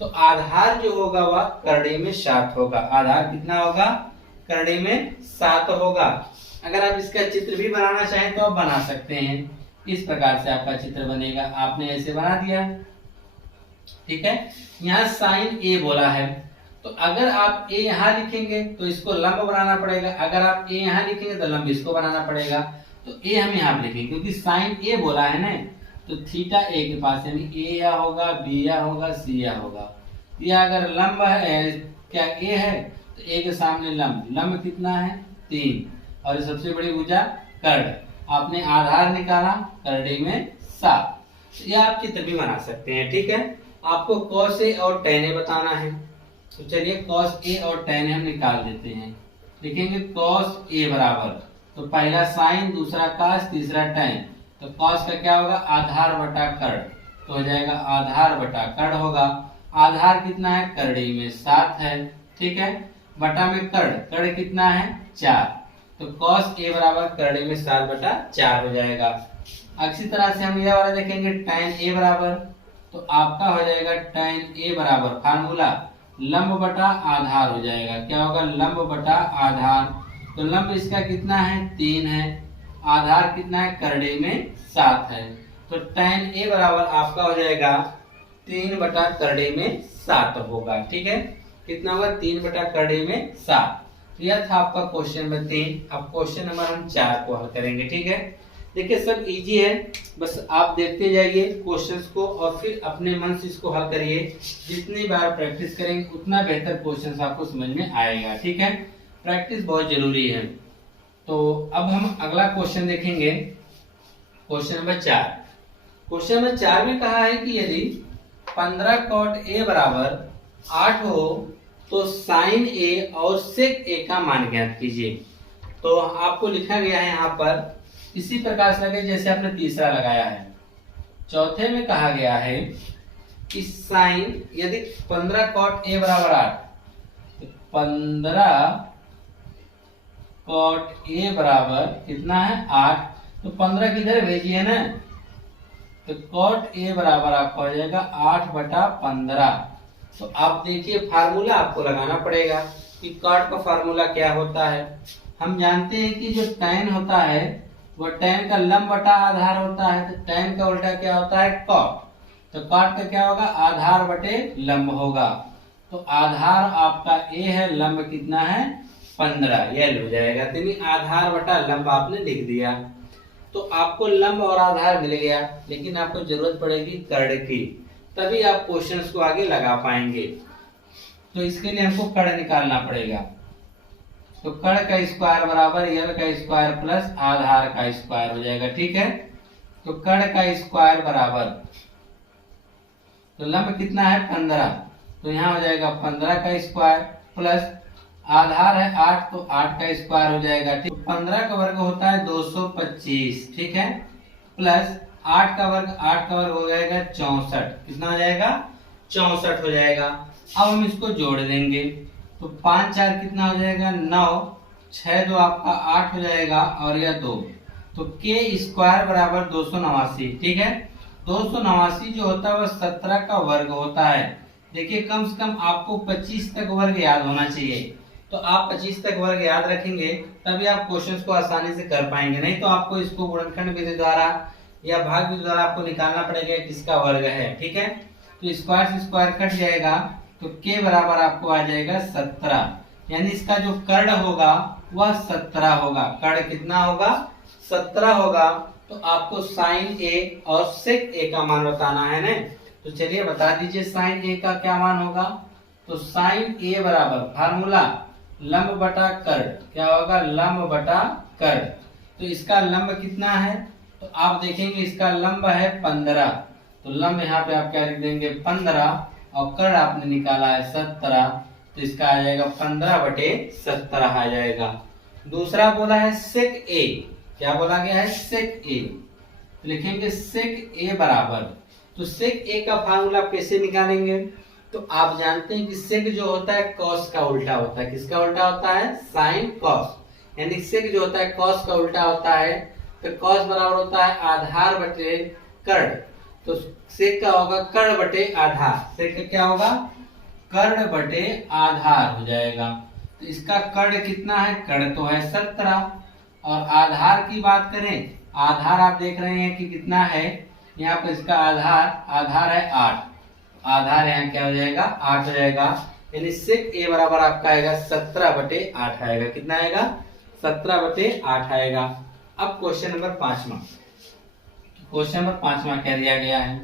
तो आधार जो होगा वह करड़ी में 7 होगा। आधार कितना होगा? करड़ी में 7 होगा। अगर आप इसका चित्र भी बनाना चाहें तो आप बना सकते हैं। इस प्रकार से आपका चित्र बनेगा। आपने ऐसे बना दिया। ठीक है, यहाँ साइन ए बोला है, तो अगर आप ए यहाँ लिखेंगे तो इसको लंब बनाना पड़ेगा। अगर आप ए यहाँ लिखेंगे तो लंब इसको बनाना पड़ेगा। तो ए हम यहाँ पे लिखेंगे, क्योंकि साइन ए बोला है ना, तो थीटा ए के पास, यानी ए या होगा, बी या होगा, सी या होगा। या अगर लंब है, क्या ए है, तो ए के सामने लंब। लंब कितना है? 3, और सबसे बड़ी भुजा कर्ण। आपने आधार निकाला, करड़ी में 7। यह आप चित्र भी बना सकते हैं। ठीक है, आपको कॉस ए और टेन ए बताना है, तो चलिए कॉस ए और टेन ए हम निकाल देते हैं। लिखेंगे कॉस ए बराबर, तो पहला साइन, दूसरा कास, तीसरा टेन। तो कॉस का क्या होगा? आधार बटा कर्ण, तो हो जाएगा आधार बटा कर्ण होगा। आधार कितना है? करड़ी में 7 है। ठीक है, बटा में कर्ण, कर्ण कितना है? 4। तो cos a बराबर करड़ी में 7/4 हो जाएगा। इसी तरह से हम यह वाला देखेंगे tan a बराबर, तो आपका हो जाएगा tan a बराबर फार्मूला लंब बटा आधार हो जाएगा। क्या होगा? लंब बटा आधार। तो लंब इसका कितना है? 3 है। आधार कितना है? करड़ी में 7 है। तो tan a बराबर आपका हो जाएगा 3/करड़ी में 7 होगा। ठीक है, कितना होगा? 3/करड़ी में 7। यह था आपका क्वेश्चन नंबर 3। अब क्वेश्चन नंबर हम 4 को हल करेंगे। ठीक है, देखिए सब इजी है, बस आप देखते जाइए क्वेश्चंस को और फिर अपने मन से इसको हल करिए। जितनी बार प्रैक्टिस करेंगे उतना बेहतर क्वेश्चंस आपको समझ में आएगा। ठीक है, प्रैक्टिस बहुत जरूरी है। तो अब हम अगला क्वेश्चन देखेंगे, क्वेश्चन नंबर 4। क्वेश्चन नंबर 4 में कहा है कि यदि 15 cot a बराबर 8 हो तो साइन ए और सेक ए का मान ज्ञात कीजिए। तो आपको लिखा गया है यहाँ पर इसी प्रकार से लगे जैसे आपने तीसरा लगाया है। चौथे में कहा गया है कि साइन यदि 15 cot a बराबर 8, तो 15 cot a बराबर कितना है? 8। तो 15 किधर भेजिए ना, तो cot a बराबर आपका हो जाएगा 8/15। तो आप देखिए फार्मूला आपको लगाना पड़ेगा कि कॉट का फार्मूला क्या होता है। हम जानते हैं कि जो tan होता है वो tan का लंब बटा आधार होता है, तो tan का उल्टा क्या होता है? कॉट। तो कॉट का क्या होगा? आधार बटे लंब होगा। तो आधार आपका a है, लंब कितना है? 15, यल हो जाएगा। तो आधार बटा लंब आपने लिख दिया। तो आपको लंब और आधार मिल गया, लेकिन आपको जरूरत पड़ेगी कर्ण की, तभी आप क्वेश्चंस को आगे लगा पाएंगे। तो इसके लिए हमको कर्ण निकालना पड़ेगा। तो कर्ण का स्क्वायर बराबर यल का स्क्वायर प्लस आधार का स्क्वायर हो जाएगा। ठीक है, तो कर्ण का स्क्वायर बराबर, तो लंब कितना है? 15, तो यहाँ हो जाएगा 15 का स्क्वायर प्लस आधार है 8, तो 8 का स्क्वायर हो जाएगा। ठीक, 15 का वर्ग होता है 225। ठीक है, प्लस 8 का वर्ग हो जाएगा 64। कितना हो जाएगा? 64 हो जाएगा। अब हम इसको जोड़ देंगे तो 5 4 कितना हो जाएगा? 9, 6 2 आपका 8 हो जाएगा और यह 2, तो के स्क्वायर बराबर 289। ठीक है, 289 जो होता है वह 17 का वर्ग होता है। देखिए कम से कम आपको 25 तक वर्ग याद होना चाहिए, तो आप 25 तक वर्ग याद रखेंगे तभी आप क्वेश्चंस को आसानी से कर पाएंगे, नहीं तो आपको इसको गुणनखंड विधि द्वारा या भाग विधि द्वारा आपको निकालना पड़ेगा किसका वर्ग है। ठीक है, तो स्क्वायर से स्क्वायर कट जाएगा तो के बराबर आपको आ जाएगा 17, यानी इसका जो कर्ण होगा वह 17 होगा। कर्ण कितना होगा? 17 होगा। तो आपको साइन ए और सेक ए का मान बताना है ना, तो चलिए बता दीजिए साइन ए का क्या मान होगा। तो साइन ए बराबर फार्मूला लंब बटा कर्ण, क्या होगा? लंब बटा कर्ण। तो इसका लंब कितना है? तो आप देखेंगे इसका लंब है 15, तो लंब यहाँ पे आप क्या लिख देंगे? 15, और कर्ण आपने निकाला है 17, तो इसका आ जाएगा 15/17 आ जाएगा। दूसरा बोला है सेक ए, क्या बोला गया है? सेक ए, तो लिखेंगे सेक ए बराबर, तो सेक ए का फार्मूला कैसे निकालेंगे? तो आप जानते हैं कि सेक जो होता है कॉस का उल्टा होता है। किसका उल्टा होता है? साइन कॉस, यानी सेक जो होता है कॉस का उल्टा होता है। तो कॉस बराबर होता है आधार बटे कर्ण, तो सेक का होगा कर्ण बटे आधार। सेक का क्या होगा? कर्ण बटे आधार हो जाएगा। तो इसका कर्ण कितना है? कर्ण तो है 17, और आधार की बात करें, आधार आप देख रहे हैं कि कितना है यहाँ पर, इसका आधार है 8, आधार यहाँ क्या हो जाएगा? 8 हो जाएगा, यानी सेक ए बराबर आपका आएगा 17/8 आएगा। कितना आएगा? 17/8 आएगा। अब क्वेश्चन नंबर 5वां, क्वेश्चन नंबर 5वां क्या दिया गया है?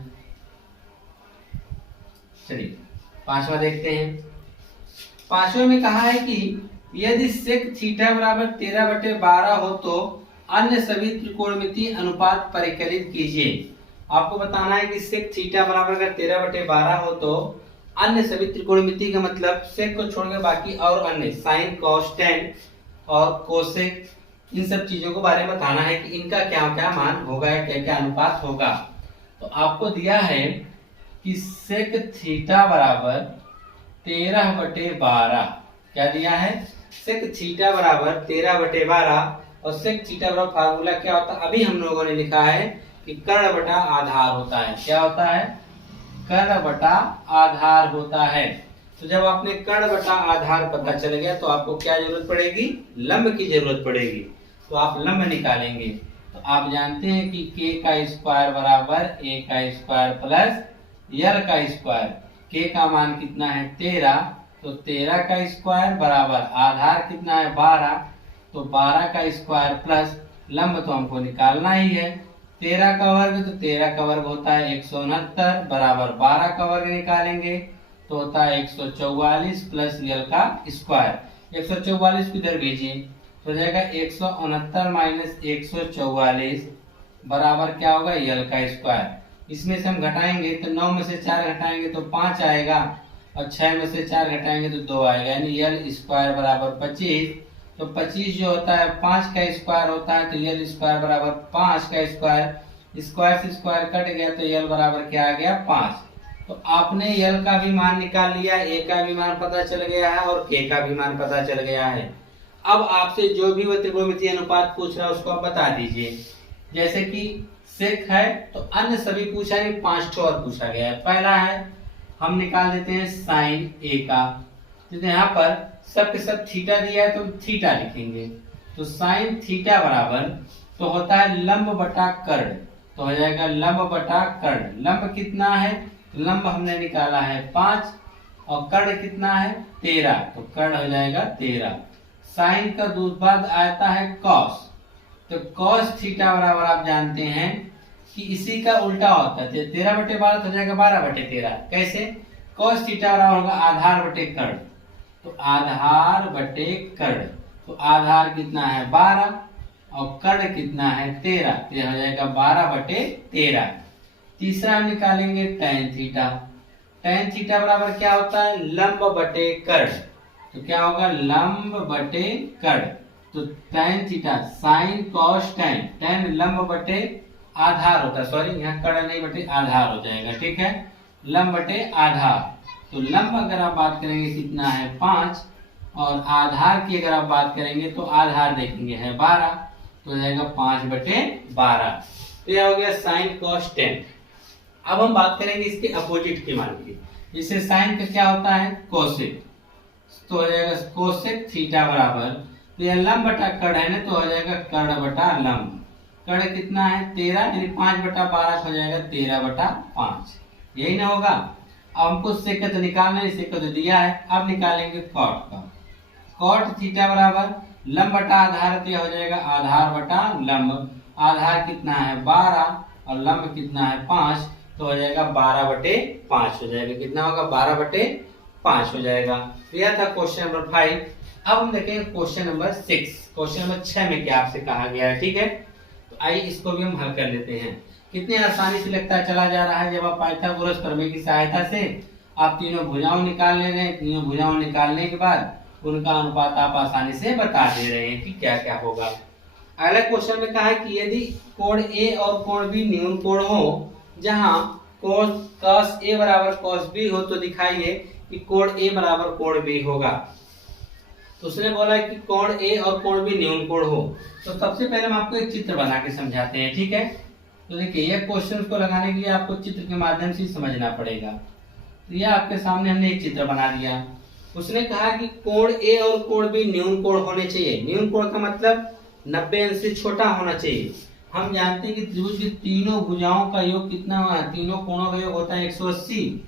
चलिए 5वां देखते हैं। 5वें में कहा है कि यदि सेक थीटा बराबर 13/12 हो तो अन्य सभी त्रिकोणमितीय अनुपात परिकलित कीजिए। आपको बताना है कि सेक थीटा बराबर अगर 13/12 हो तो अन्य सभी त्रिकोणमिति का मतलब सेक को छोड़कर बाकी और अन्य साइन कॉस टेन और कोसेक, इन सब चीजों के बारे में बताना है कि इनका क्या क्या मान होगा या क्या क्या अनुपात होगा। तो आपको दिया है कि सेक थीटा बराबर 13/12, क्या दिया है? सेक थीटा बराबर 13/12, और सेक थीटा बराबर फार्मूला क्या होता है? अभी हम लोगों ने लिखा है कि कर्ण बटा आधार होता है। क्या होता है? कर्ण बटा आधार होता है। तो जब आपने कर्ण बटा आधार पता चल गया तो आपको क्या जरूरत पड़ेगी? लंब की जरूरत पड़ेगी। तो आप लंब निकालेंगे, तो आप जानते हैं कि k का स्क्वायर बराबर a का स्क्वायर प्लस l का स्क्वायर। k का मान कितना है? 13, तो 13 का स्क्वायर बराबर आधार कितना है? 12, तो 12 का स्क्वायर प्लस लंब तो हमको निकालना ही है 13 का वर्ग, तो 13 का वर्ग होता है 169 बराबर 12 का वर्ग निकालेंगे तो होता है 144 प्लस यल का स्क्वायर। 144 को इधर भेजिए तो हो जाएगा 169 माइनस 144 बराबर क्या होगा? यल का स्क्वायर। इसमें से हम घटाएंगे तो 9 में से 4 घटाएंगे तो 5 आएगा, और 6 में से 4 घटाएंगे तो 2 आएगा, यानी यल स्क्वायर बराबर 25। तो 25 जो होता है 5 का स्क्वायर होता है, तो यल स्क्वायर बराबर 5 का स्क्वायर, स्क्वायर से स्क्वायर कट गया तो यल बराबर क्या आ गया? 5। तो आपने यल का भी मान निकाल लिया, ए का भी मान पता चल गया है और के का भी मान पता चल गया है। अब आपसे जो भी वह त्रिकोणमितीय अनुपात पूछ रहा है उसको आप बता दीजिए। जैसे कि सेक है तो अन्य सभी पूछा है, 5 और पूछा गया है। पहला है हम निकाल देते हैं साइन ए का, तो यहाँ पर सब के सब थीटा दिया है तो थीटा लिखेंगे, तो साइन थीटा बराबर तो होता है लंब बटा कर्ण, तो हो जाएगा लंब बटा कर्ण। लंब कितना है? लंब हमने निकाला है 5 और कर्ण कितना है? 13, तो कर्ण हो जाएगा 13। साइन का बाद आता है कॉस, तो कॉस थीटा बराबर आप जानते हैं कि इसी का उल्टा होता है, 13/12 हो जाएगा 12/13। कैसे? कॉस थीटा बराबर होगा आधार बटे कर्ण, तो आधार बटे कर्ण, तो आधार कितना है? 12 और कर्ण कितना है? 13, तो यह हो जाएगा 12/13। तीसरा हम निकालेंगे tan थीटा। tan थीटा बराबर क्या होता है? लंब बटे कर्ण, तो क्या होगा? लंब बटे कर्ण, तो tan theta sine cos tan, tan लंब बटे आधार होता है, सॉरी यहाँ कड़ नहीं बटे आधार हो जाएगा, ठीक है, लंब बटे आधार। तो लंब अगर आप बात करेंगे कितना है 5, और आधार की अगर आप बात करेंगे तो आधार देखेंगे है 12, तो हो जाएगा 5/12। तो यह हो गया साइन cos tan। अब हम बात करेंगे इसके अपोजिट के मान की, जैसे साइन का क्या होता है कोसेक, तो हो जाएगा कोसेक थीटा बराबर, तो यह लंब बटा कड़ है ना, तो हो जाएगा कड़ बटा लंब। कड़ कितना है 13, यानी 5/12 हो जाएगा 13/5, यही ना होगा। अब हमको सेकंड निकालना है, सेकंड दिया है, अब निकालेंगे कॉट का। कॉट थीटा बराबर लंब बटा आधार, तो हो जाएगा आधार बटा लंब। आधार कितना है 12 और लंब कितना है 5, तो हो जाएगा 12/5 हो जाएगा, कितना होगा 12/5 हो जाएगा। तो यह था क्वेश्चन नंबर 5। अब हम देखेंगे क्वेश्चन नंबर 6। क्वेश्चन नंबर 6 में क्या आपसे कहा गया है, ठीक है, तो आइए इसको भी हम हल कर लेते हैं। कितने आसानी से लगता चला जा रहा है जब आप पाइथागोरस प्रमेय की सहायता से आप तीनों भुजाओं निकाल ले रहे हैं। तीनों भुजाओं निकालने के बाद उनका अनुपात आप आसानी से बता दे रहे हैं कि क्या क्या होगा। अगला क्वेश्चन में कहा है कि यदि कोण ए और कोण बी न्यून कोण हो, जहां cos A बराबर cos B हो, तो दिखाइए कि कोण A बराबर कोण B होगा। तो उसने बोला कि कोण A और कोण B न्यून कोण हो। तो सबसे पहले हम आपको एक चित्र बना के समझाते हैं, ठीक है। तो देखिए यह क्वेश्चन को लगाने के लिए आपको चित्र के माध्यम से समझना पड़ेगा। तो यह आपके सामने हमने एक चित्र बना दिया। उसने कहा कि कोण A और कोण B न्यून कोण होने चाहिए। न्यून कोण का मतलब 90 अंश से छोटा होना चाहिए। हम जानते हैं कि त्रिभुज की तीनों भुजाओं का योग कितना हुआ है, तीनों कोणों का योग होता है 180,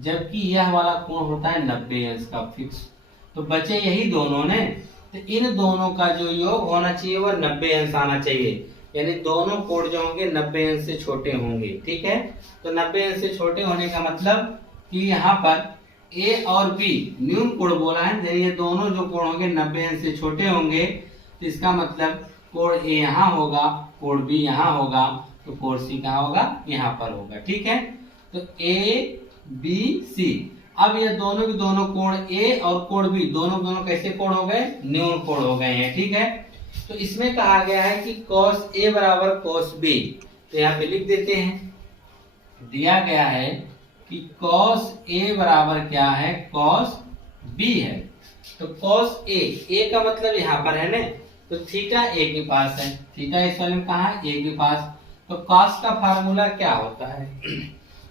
जबकि यह वाला कोण होता है 90 अंश का फिक्स। तो बचे यही दोनों ने, तो इन दोनों का जो योग होना चाहिए वह 90 अंश आना चाहिए, यानी दोनों कोण जो होंगे 90 अंश से छोटे होंगे, ठीक है। तो 90 अंश से छोटे होने का मतलब कि यहाँ पर ए और बी न्यून कोण बोला है, ये दोनों जो कोण होंगे 90 अंश से छोटे होंगे। तो इसका मतलब कोण ए यहाँ होगा, कोण बी यहाँ होगा, तो कोण सी कहाँ होगा, यहाँ पर होगा, ठीक है। तो ए बी सी, अब ये दोनों के दोनों कोण ए और कोण बी दोनों कैसे कोण हो गए, न्यून कोण हो गए हैं, ठीक है। तो इसमें कहा गया है कि cos A बराबर cos B, तो यहाँ पे लिख देते हैं, दिया गया है कि cos A बराबर क्या है, cos B है। तो cos A का मतलब यहाँ पर है ना, तो थीटा A के पास है, थीटा इस वाले में कहाँ है, A के पास। तो cos का फार्मूला क्या होता है,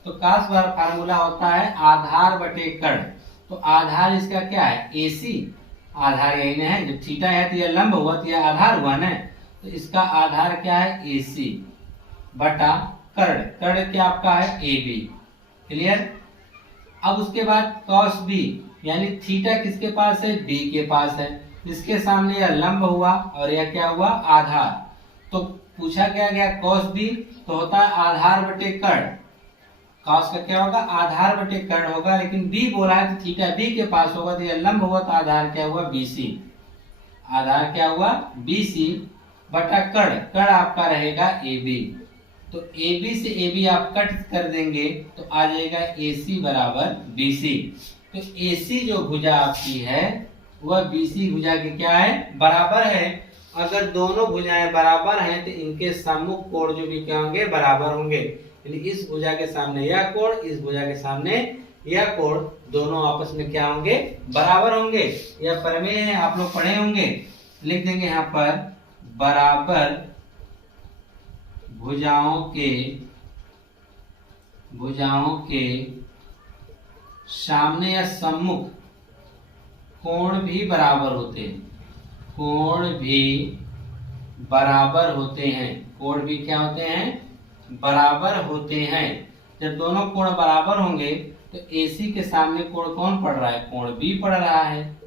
तो cos का फार्मूला होता है आधार बटे कड़। तो आधार इसका क्या है AC, आधार यही ना है, जब थीटा है तो यह लंब हुआ, तो यह आधार हुआ ना, तो इसका आधार क्या है AC बटा कड़। कड़ क्या आपका है AB, क्लियर। अब उसके बाद cos B, यानी थीटा किसके पास है, B के पास है, इसके सामने यह लंब हुआ और यह क्या हुआ आधार। तो पूछा क्या गया cos B, तो होता है आधार बटे कड़। cos का क्या होगा, आधार बटे कड़ होगा, लेकिन B बोला है तो थीटा B के पास होगा, तो यह लंब हुआ, तो आधार क्या हुआ BC, आधार क्या हुआ BC बटा कड़। कड़ आपका रहेगा AB। तो AB से AB आप कट कर देंगे तो आ जाएगा AC बराबर BC। तो AC जो भुजा आपकी है वह BC भुजा के क्या है, बराबर है। अगर दोनों भुजाएं बराबर हैं तो इनके सम्मुख कोण जो भी क्या होंगे, बराबर होंगे। यानी इस भुजा के सामने यह कोण, इस भुजा के सामने यह कोण, दोनों आपस में क्या होंगे, बराबर होंगे। यह प्रमेय है, आप लोग पढ़े होंगे। लिख देंगे यहाँ पर बराबर भुजाओं के सामने या सम्मुख कोण भी बराबर होते हैं, कोण भी बराबर होते हैं, कोण भी क्या होते हैं, बराबर होते हैं। जब दोनों कोण बराबर होंगे तो AC के सामने कोण कौन पड़ रहा है, कोण B पड़ रहा है।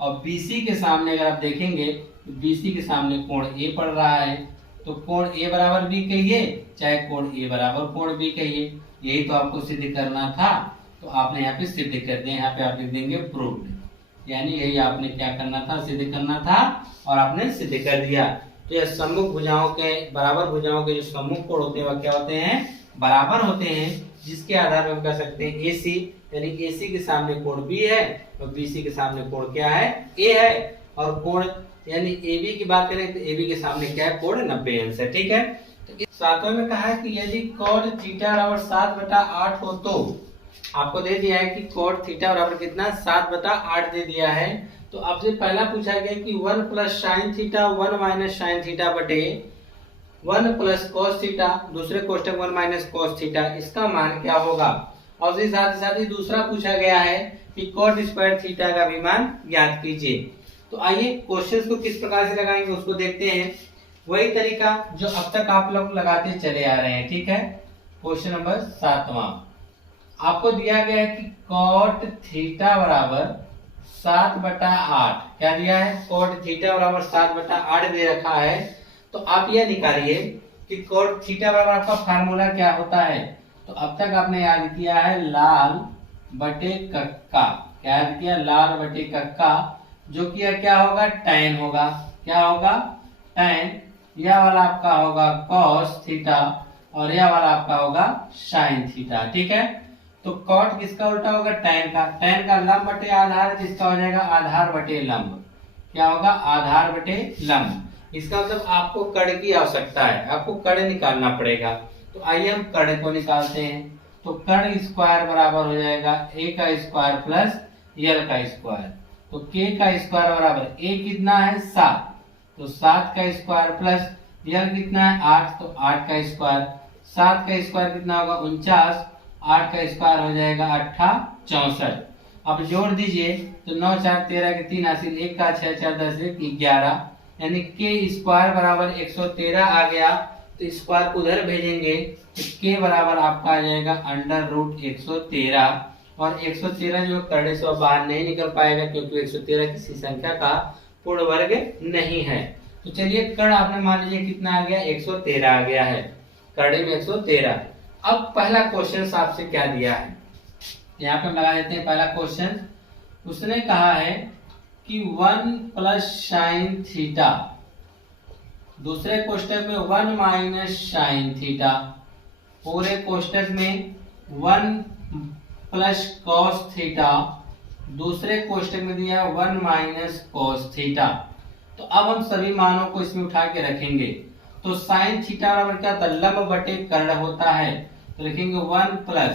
और BC के सामने अगर आप देखेंगे तो BC के सामने कोण A पड़ रहा है। तो कोण A बराबर B कहिए, चाहे कोण A बराबर कोण B कहिए, यही तो आपको सिद्ध करना था। तो आपने यहाँ पे सिद्ध कर दिया, यहाँ पे आप लिख देंगे प्रूव्ड, यानी यही आपने क्या करना था, सिद्ध करना था, और आपने सिद्ध कर दिया। तो यह सम्मुख भुजाओं के, बराबर भुजाओं के जो सम्मुख कोण होते हैं वह क्या होते हैं, बराबर होते हैं, जिसके आधार पर हम कह सकते हैं AC, यानी AC के सामने कोण B है और BC के सामने कोण क्या है, A है। और कोण यानी AB की बात करें तो AB के सामने क्या है, कोण 90 अंश है, ठीक है। तो इस 7वें में कहा है कि यदि cot थीटा बराबर 7/8 हो तो आपको दे दिया है कि cot थीटा बराबर कितना 7/8 दे दिया है। तो आपसे पहला पूछा गया कि 1 plus sine theta 1 minus sine theta बटे 1 प्लस कॉस थीटा, दूसरे कोष्टक 1 माइनस कॉस थीटा, इसका मान क्या होगा। और इसके साथ ही दूसरा पूछा गया है कि कॉट स्क्वायर थीटा का भी मान ज्ञात कीजिए। तो आइए क्वेश्चंस को किस प्रकार से लगाएंगे उसको देखते हैं। वही तरीका जो अब तक आप लोग लगाते चले आ रहे हैं, ठीक है। क्वेश्चन नंबर 7वां आपको दिया गया है कि कॉट थीटा बराबर 7/8, क्या दिया है, कॉट थीटा बराबर 7/8 दे रखा है। तो आप यह निकालिए कि कॉट थीटा बराबर आपका फार्मूला क्या होता है। तो अब तक आपने याद किया है लाल बटे कक्का, क्या याद किया, लाल बटे कक्का, जो कि क्या होगा, टैन होगा, क्या होगा, टैन। यह वाला आपका होगा कॉस थीटा और यह वाला आपका होगा साइन थीटा, ठीक है। तो कॉट किसका उल्टा होगा, टैन का, टैन का लंब बटे आधार, जिसका हो जाएगा आधार बटे लंब, क्या होगा, आधार बटे लंब। इसका मतलब आपको कड़ की आवश्यकता है, आपको कड़ निकालना पड़ेगा। तो आइए हम कड़ को निकालते हैं। तो कड़ स्क्वायर बराबर हो जाएगा a का स्क्वायर प्लस l का स्क्वायर। तो k का स्क्वायर बराबर a कितना है 7, तो 7 का स्क्वायर प्लस l कितना है 8, तो 8 का स्क्वायर, 7 का स्क्वायर कितना होगा 49, 8 का स्क्वायर हो जाएगा 64। अब जोड़ दीजिए तो 9 4 13 के 3 हासिल, 1 का 6 4 10 1 11, यानी के स्क्वायर बराबर 113 आ गया। तो स्क्वायर को उधर भेजेंगे तो के बराबर आपका आ जाएगा √113, और 113 जो करने से बाहर नहीं निकल पाएगा क्योंकि 113 किसी संख्या का पूर्ण वर्ग नहीं है। तो चलिए कड़ आपने मान लीजिए कितना आ गया 113 आ गया है, कड़े में 113। अब पहला क्वेश्चन आपसे क्या दिया है, यहाँ पे लगा देते हैं पहला क्वेश्चन। उसने कहा है कि 1 प्लस साइन थीटा, दूसरे कोष्टक में 1 माइनस साइन थीटा, पूरे कोष्टक में 1 प्लस कॉस थीटा, दूसरे कोष्टक में दिया 1 माइनस कॉस थीटा। तो अब हम सभी मानों को इसमें उठा के रखेंगे। तो साइन थीटा बराबर क्या होता है, लंब बटे कर्ण होता है। तो लिखेंगे 1 प्लस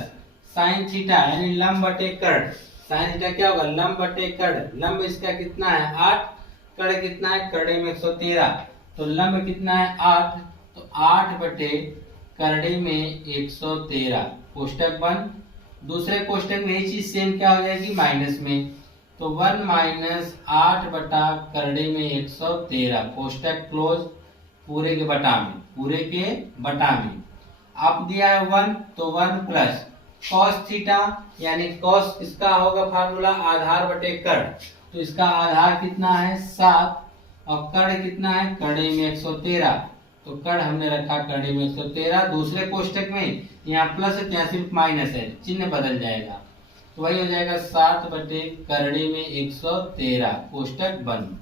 साइन थीटा यानी लंब बटे कर्ण, साइन थीटा क्या होगा, लंब बटे कर्ण, लंब इसका कितना है 8, कर्ण कितना है, कर्ण में 113, तो लंब कितना है 8, तो 8 बटे करड़े में 113, कोष्टक बंद। दूसरे कोष्टक में यही चीज सेम क्या हो जाएगी, माइनस में, तो 1 माइनस 8 बटा करड़े में 113, कोष्टक क्लोज, पूरे के बटा में, पूरे के बटा में। अब दिया है 1, तो 1 प्लस कॉस थीटा, यानी कॉस इसका होगा फार्मूला आधार बटे कर्ण, तो इसका आधार कितना है 7, और कर्ण कितना है, कर्ण में 113, तो कर्ण हमने रखा कर्ण में 113। दूसरे कोष्टक में यहाँ प्लस है, यहाँ सिर्फ माइनस है, चिन्ह बदल जाएगा, तो वही हो जाएगा 7 बटे कर्ण में 113, कोष्टक बंद,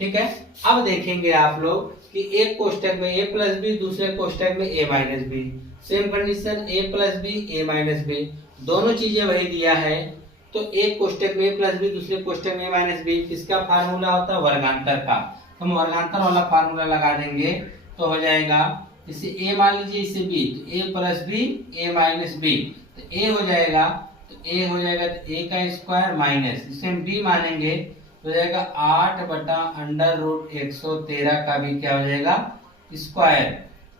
ठीक है। अब देखेंगे आप लोग कि एक कोष्टक में a प्लस बी, दूसरे कोष्टक में a minus b, same condition a plus b a minus b, दोनों चीजें वही दिया है। तो एक कोष्टक में a प्लस बी, दूसरे कोष्टक में a माइनस बी, किसका फार्मूला होता है, वर्गांतर का। हम वर्गांतर वाला फार्मूला लगा देंगे तो हो जाएगा, इसे a मान लीजिए, इसे b, तो a plus b a minus b, तो a हो जाएगा, तो a हो जाएगा तो a का स्क्वायर माइनस, इसे हम b मानेंगे तो हो जाएगा 8 बटा √113 का भी क्या हो जाएगा स्क्वायर,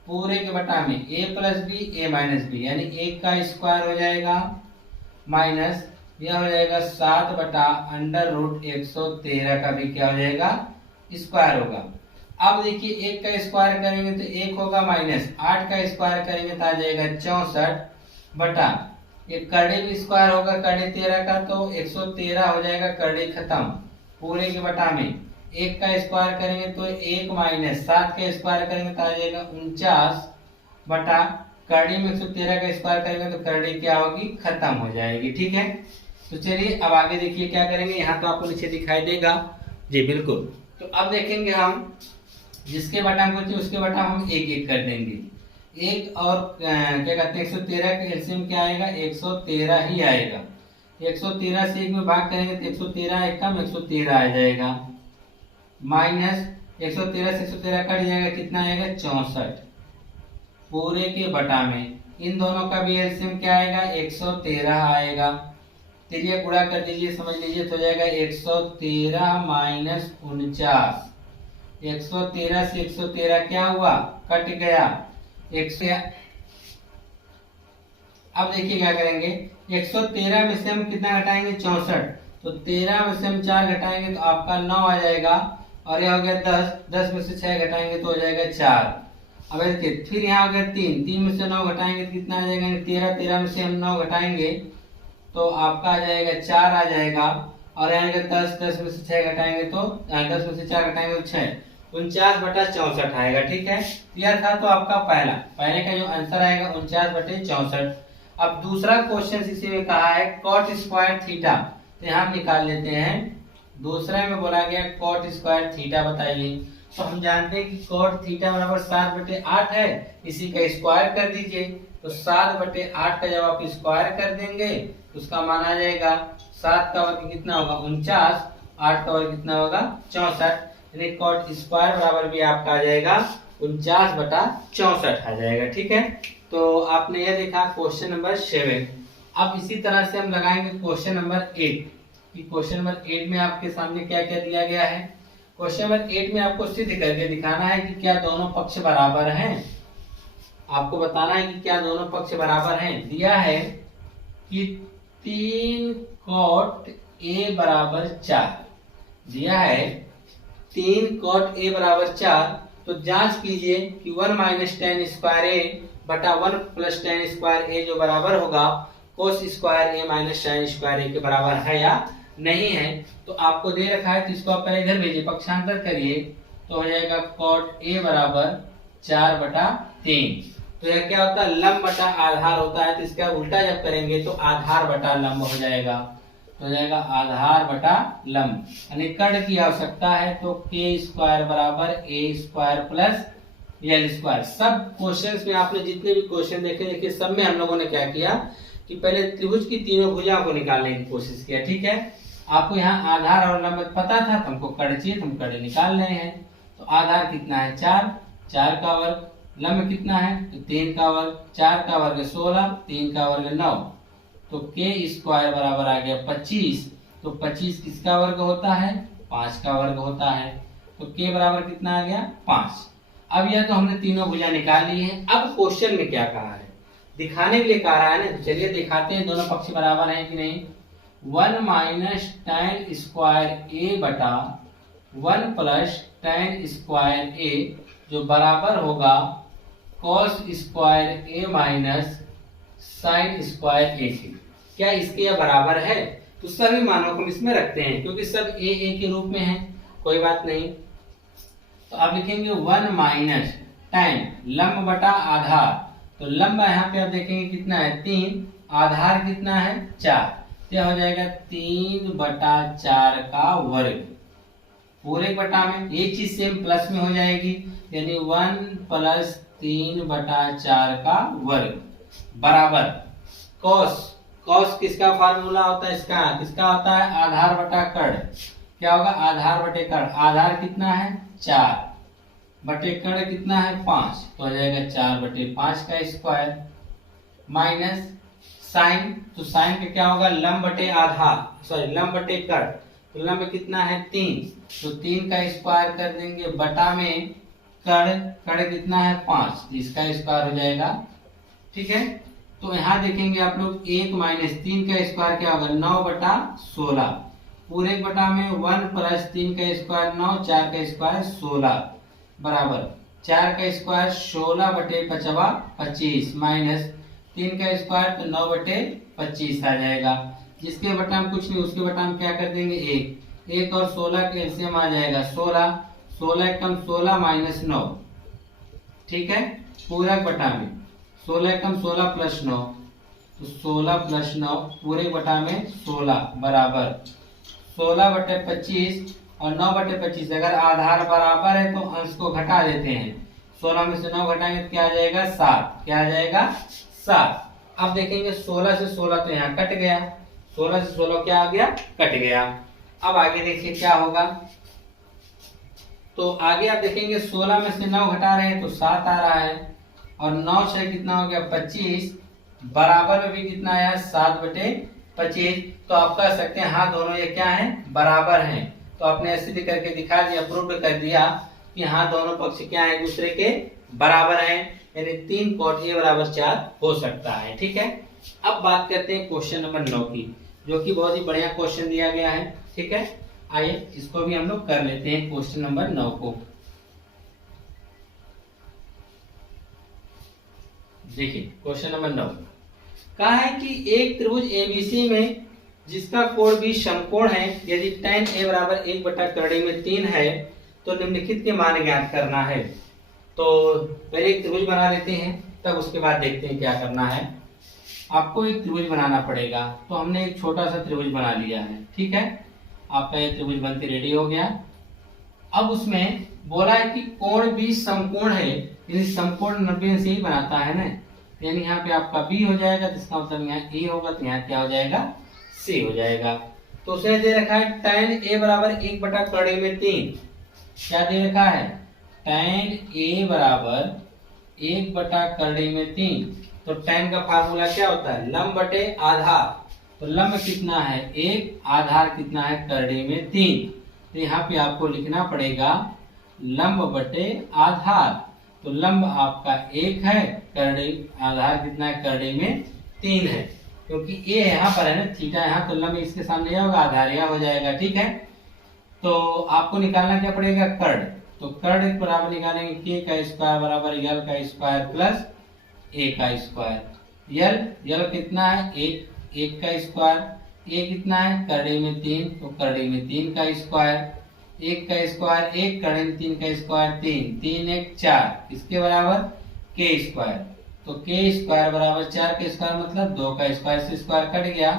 पूरे के बटा में a plus b a minus b, यानी a का स्क्वायर हो जाएगा माइनस, यह हो जाएगा 7 बटा √113 का भी क्या हो जाएगा स्क्वायर होगा। अब देखिए 1 का स्क्वायर करेंगे तो 1 होगा माइनस, 8 का स्क्वायर करेंगे तो आ जाएगा 64 बटा, ये करड़े भी स्क्वायर होगा करड़े 13 का, तो 113 हो जाएगा, करड़े खत्म, पूरे के बटा में 1 का स्क्वायर करेंगे तो 1 माइनस 7 का स्क्वायर करेंगे तो आ जाएगा 49 बटा, करड़ी में 113 का स्क्वायर करेंगे तो करड़ी क्या होगी, खत्म हो जाएगी, ठीक है। तो चलिए अब आगे देखिए क्या करेंगे, यहाँ तो आपको नीचे दिखाई देगा जी, बिल्कुल। तो अब देखेंगे हम जिसके बटा कुछ उसके बटा हम एक एक कर देंगे, एक और क्या कहते हैं 113 का एलसीएम क्या आएगा, 113 ही आएगा। 113 से 1 में भाग करेंगे तो 113 एक कम 113 आ जाएगा, माइनस 113 से 113 कट जाएगा, कितना आएगा 64, पूरे के बटा में, इन दोनों का भी एलसीएम क्या आएगा 113 आएगा। चलिए गुणा कर दीजिए, समझ लीजिए तो हो जाएगा 113 माइनस 49। 113 से 113 क्या हुआ, कट गया। अब देखिए क्या करेंगे, 113 में से हम कितना घटाएंगे 64, तो 13 में से हम 4 घटाएंगे तो आपका 9 आ जाएगा, और यह हो गया 10, 10 में से 6 घटाएंगे तो हो जाएगा 4। अब देखिए फिर यहाँ हो गया 3, 3 में से 9 घटाएंगे तो कितना आ जाएगा 13, 13 में से हम 9 घटाएंगे तो आपका आ जाएगा 4 आ जाएगा, और आएगा 10, 10 में से 6 घटाएंगे तो 10 में से 4 घटाएंगे तो 6, 49/64 आएगा। ठीक है, यह था तो आपका पहले का जो आंसर आएगा 49/64। अब दूसरा क्वेश्चन इसी में कहा है cot स्क्वायर थीटा, तो यहाँ निकाल लेते हैं। दूसरे में बोला गया cot स्क्वायर थीटा बताइए, तो हम जानते हैं कि cot थीटा बराबर 7/8 है, इसी का स्क्वायर कर दीजिए। तो 7/8 का जब आप स्क्वायर कर देंगे तो उसका मान आ जाएगा 7 का वर्ग कितना होगा 49, 8 का वर्ग कितना होगा 64, यानी cot स्क्वायर बराबर भी आपका आ जाएगा 49/64 आ जाएगा। ठीक है, तो आपने यह देखा क्वेश्चन नंबर 7। अब इसी तरह से हम लगाएंगे क्वेश्चन नंबर 8 कि क्वेश्चन नंबर 8 में आपके सामने क्या क्या दिया गया है। क्वेश्चन नंबर 8 में आपको सिद्ध करके दिखाना है कि क्या दोनों पक्ष बराबर हैं। आपको बताना है कि क्या दोनों पक्ष बराबर हैं। दिया है कि 3 cot a बराबर 4, दिया है 3 cot a बराबर 4, तो जांच कीजिए कि 1 माइनस टेन स्क्वायर ए बटा 1 प्लस टेन स्क्वायर ए जो बराबर होगा कोस स्क्वायर ए माइनस टेन स्क्वायर ए के बराबर है या नहीं है। तो आपको दे रखा है तो इसको आप पहले इधर भेजिए, पक्षांतर करिए तो हो जाएगा cot a बराबर 4/3। तो यह क्या होता है, लंब बटा आधार होता है, तो इसका उल्टा जब करेंगे तो आधार बटा लंब हो जाएगा, तो हो जाएगा आधार बटा लंब। यानी कर्ण की आवश्यकता है तो k स्क्वायर बराबर a square plus l square. सब क्वेश्चंस में आपने जितने भी क्वेश्चन देखे देखिए सब में हम लोगों ने क्या किया कि पहले त्रिभुज की तीनों भुजाओं को निकालने की कोशिश किया। ठीक है, आपको यहाँ आधार और लंब पता था तो हमको कर्ण चाहिए, हम कर्ण निकाल रहे हैं। तो आधार कितना है 4, 4 का वर्ग, लंब कितना है तो 3 का वर्ग, 4 का वर्ग 16, 3 का वर्ग 9, तो k स्क्वायर बराबर आ गया 25। तो 25 किसका वर्ग होता है 5 का वर्ग होता है, तो k बराबर कितना आ गया 5। अब यह तो हमने तीनों भुजा निकाल ली है। अब क्वेश्चन में क्या कहा है, दिखाने के लिए कह रहा है ना, तो चलिए दिखाते हैं दोनों पक्ष बराबर हैं कि नहीं। 1 माइनस टेन स्क्वायर ए बटा 1 प्लस टेन स्क्वायर ए जो बराबर होगा cos स्क्वायर ए माइनस साइन स्क्वायर ए के। क्या इसके यह बराबर है, तो सभी मानों को इसमें रखते हैं क्योंकि सब ए के रूप में है, कोई बात नहीं। तो आप लिखेंगे 1 माइनस टेन लंब बटा आधार, तो लंब यहाँ पे आप देखेंगे कितना है 3, आधार कितना है 4, तो हो जाएगा 3/4 का वर्ग पूरे बटा में। ये चीज सेम प्लस में हो जाएगी, यानी 1 प्लस 3/4 का वर्ग बराबर cos किसका फार्मूला होता है, इसका किसका होता है आधार बटा कर्ण। क्या होगा आधार बटे कर्ण, आधार कितना है 4 बटे कर्ण कितना है 5, तो हो जाएगा 4/5 का स्क्वायर माइनस साइन, तो साइन का क्या होगा लंब बटे आधार, सॉरी लंब बटे कर्ण, तो लंब कितना है 3, तो 3 का स्क्वायर कर देंगे बटा में कर्ण कितना है 5, जिसका स्क्वायर हो जाएगा। ठीक है, तो यहाँ देखेंगे आप लोग 1 माइनस 3 का स्क्वायर क्या होगा 9/16, पूरे बटा में 1 प्लस 3 का स्क्वायर 9, 4 का स्क्वायर 16 बराबर 4 का स्क्वायर 16/5 माइनस 3 का स्क्वायर तो 9/25 आ जाएगा, जिसके बटा में कुछ नहीं उसके बटा में क्या कर देंगे 1 और 16 के एलसीएम आ जाएगा 16, 16 कम 16 माइनस 9। ठीक है, पूरा बटा में 16 कम 16 प्लस 9, तो 16 प्लस 9 पूरे बटा में 16 बराबर 16/25 और 9/25। अगर आधार बराबर है तो अंश को घटा देते हैं, 16 में से 9 घटाएंगे तो क्या आ जाएगा 7, क्या आ जाएगा 7। अब देखेंगे 16 से 16 तो यहाँ कट गया, 16 से 16 क्या आ गया कट गया। अब आगे देखिए क्या होगा, तो आगे आप देखेंगे 16 में से 9 घटा रहे हैं तो 7 आ रहा है, और 9 6 कितना हो गया 25, बराबर में भी कितना आया 7/25। तो आप कह सकते हैं हाँ दोनों ये क्या है बराबर हैं। तो आपने ऐसे भी करके दिखा दिया, प्रूव कर दिया कि हाँ दोनों पक्ष क्या है एक दूसरे के बराबर हैं, यानी 3 cot A बराबर 4 हो सकता है। ठीक है, अब बात करते हैं क्वेश्चन नंबर 9 की, जो कि बहुत ही बढ़िया क्वेश्चन दिया गया है। ठीक है, आइए इसको भी हम लोग कर लेते हैं क्वेश्चन नंबर 9 को। देखिए क्वेश्चन नंबर 9 कहा है कि एक त्रिभुज एबीसी में जिसका कोण भी समकोण है, यदि tan A बराबर 1/3 में 3 है तो निम्नलिखित के मान ज्ञात करना है। तो पहले एक त्रिभुज बना लेते हैं, तब उसके बाद देखते हैं क्या करना है। आपको एक त्रिभुज बनाना पड़ेगा, तो हमने एक छोटा सा त्रिभुज बना लिया है। ठीक है, आपका ये त्रिभुज बनके रेडी हो गया। अब उसमें बोला है कि कोण भी समकोण है, यानी समकोण 90 से ही बनाता है ना, यानी यहाँ पे आपका बी हो जाएगा, तो इसका मतलब यहाँ ए होगा, तो यहाँ क्या हो जाएगा सी हो जाएगा। तो उसने दे रखा है tan A बराबर 1/3 में 3, क्या दे रखा है tan A बराबर 1/3 में 3। तो tan का फार्मूला क्या होता है लंब बटे आधार। तो लंब कितना है 1, आधार कितना है करड़े में 3। तो यहाँ पे आपको लिखना पड़ेगा लंब बटे आधार। तो लंब आपका 1 है, करड़े आधार कितना है करड़े में 3 है, क्योंकि ए यहाँ पर है ना थीटा यहाँ, तो लंब इसके सामने यह होगा, आधार यह हो जाएगा। ठीक है, तो आपको निकालना क्या पड़ेगा कर्ण। तो कर्ण के बराबर निकालेंगे के का स्क्वायर बराबर यल का स्क्वायर प्लस ए का स्क्वायर। यल कितना है 1 का स्क्वायर, ए कितना है करड़े में 3, तो करड़े में 3 का स्क्वायर, 1 का स्क्वायर 1, करड़े में 3 का स्क्वायर 3, 3 1 4, इसके बराबर के स्क्वायर। तो के स्क्वायर बराबर 4 के स्क्वायर मतलब 2 का स्क्वायर से स्क्वायर कट गया,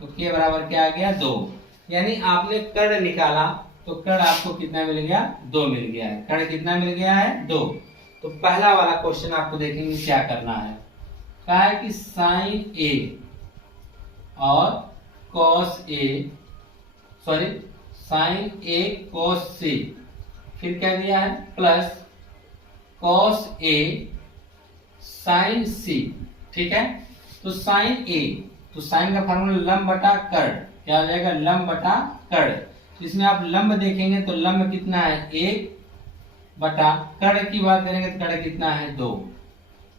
तो के बराबर क्या आ गया 2। यानी आपने कर्ण निकाला तो कर्ण आपको कितना मिल गया 2 मिल गया है। कर्ण कितना मिल गया है 2। तो पहला वाला क्वेश्चन आपको देखेंगे क्या करना है। कहा है कि साइन ए और cos A, sorry sine A cos सी, फिर क्या दिया है प्लस कॉस ए साइन सी। ठीक है, तो साइन ए, तो साइन का फार्मूला लंब बटा कर्ण, क्या हो जाएगा लंब बटा कर्ण। इसमें आप लंब देखेंगे तो लंब कितना है 1 बटा कर्ण की बात करेंगे तो कर्ण कितना है 2,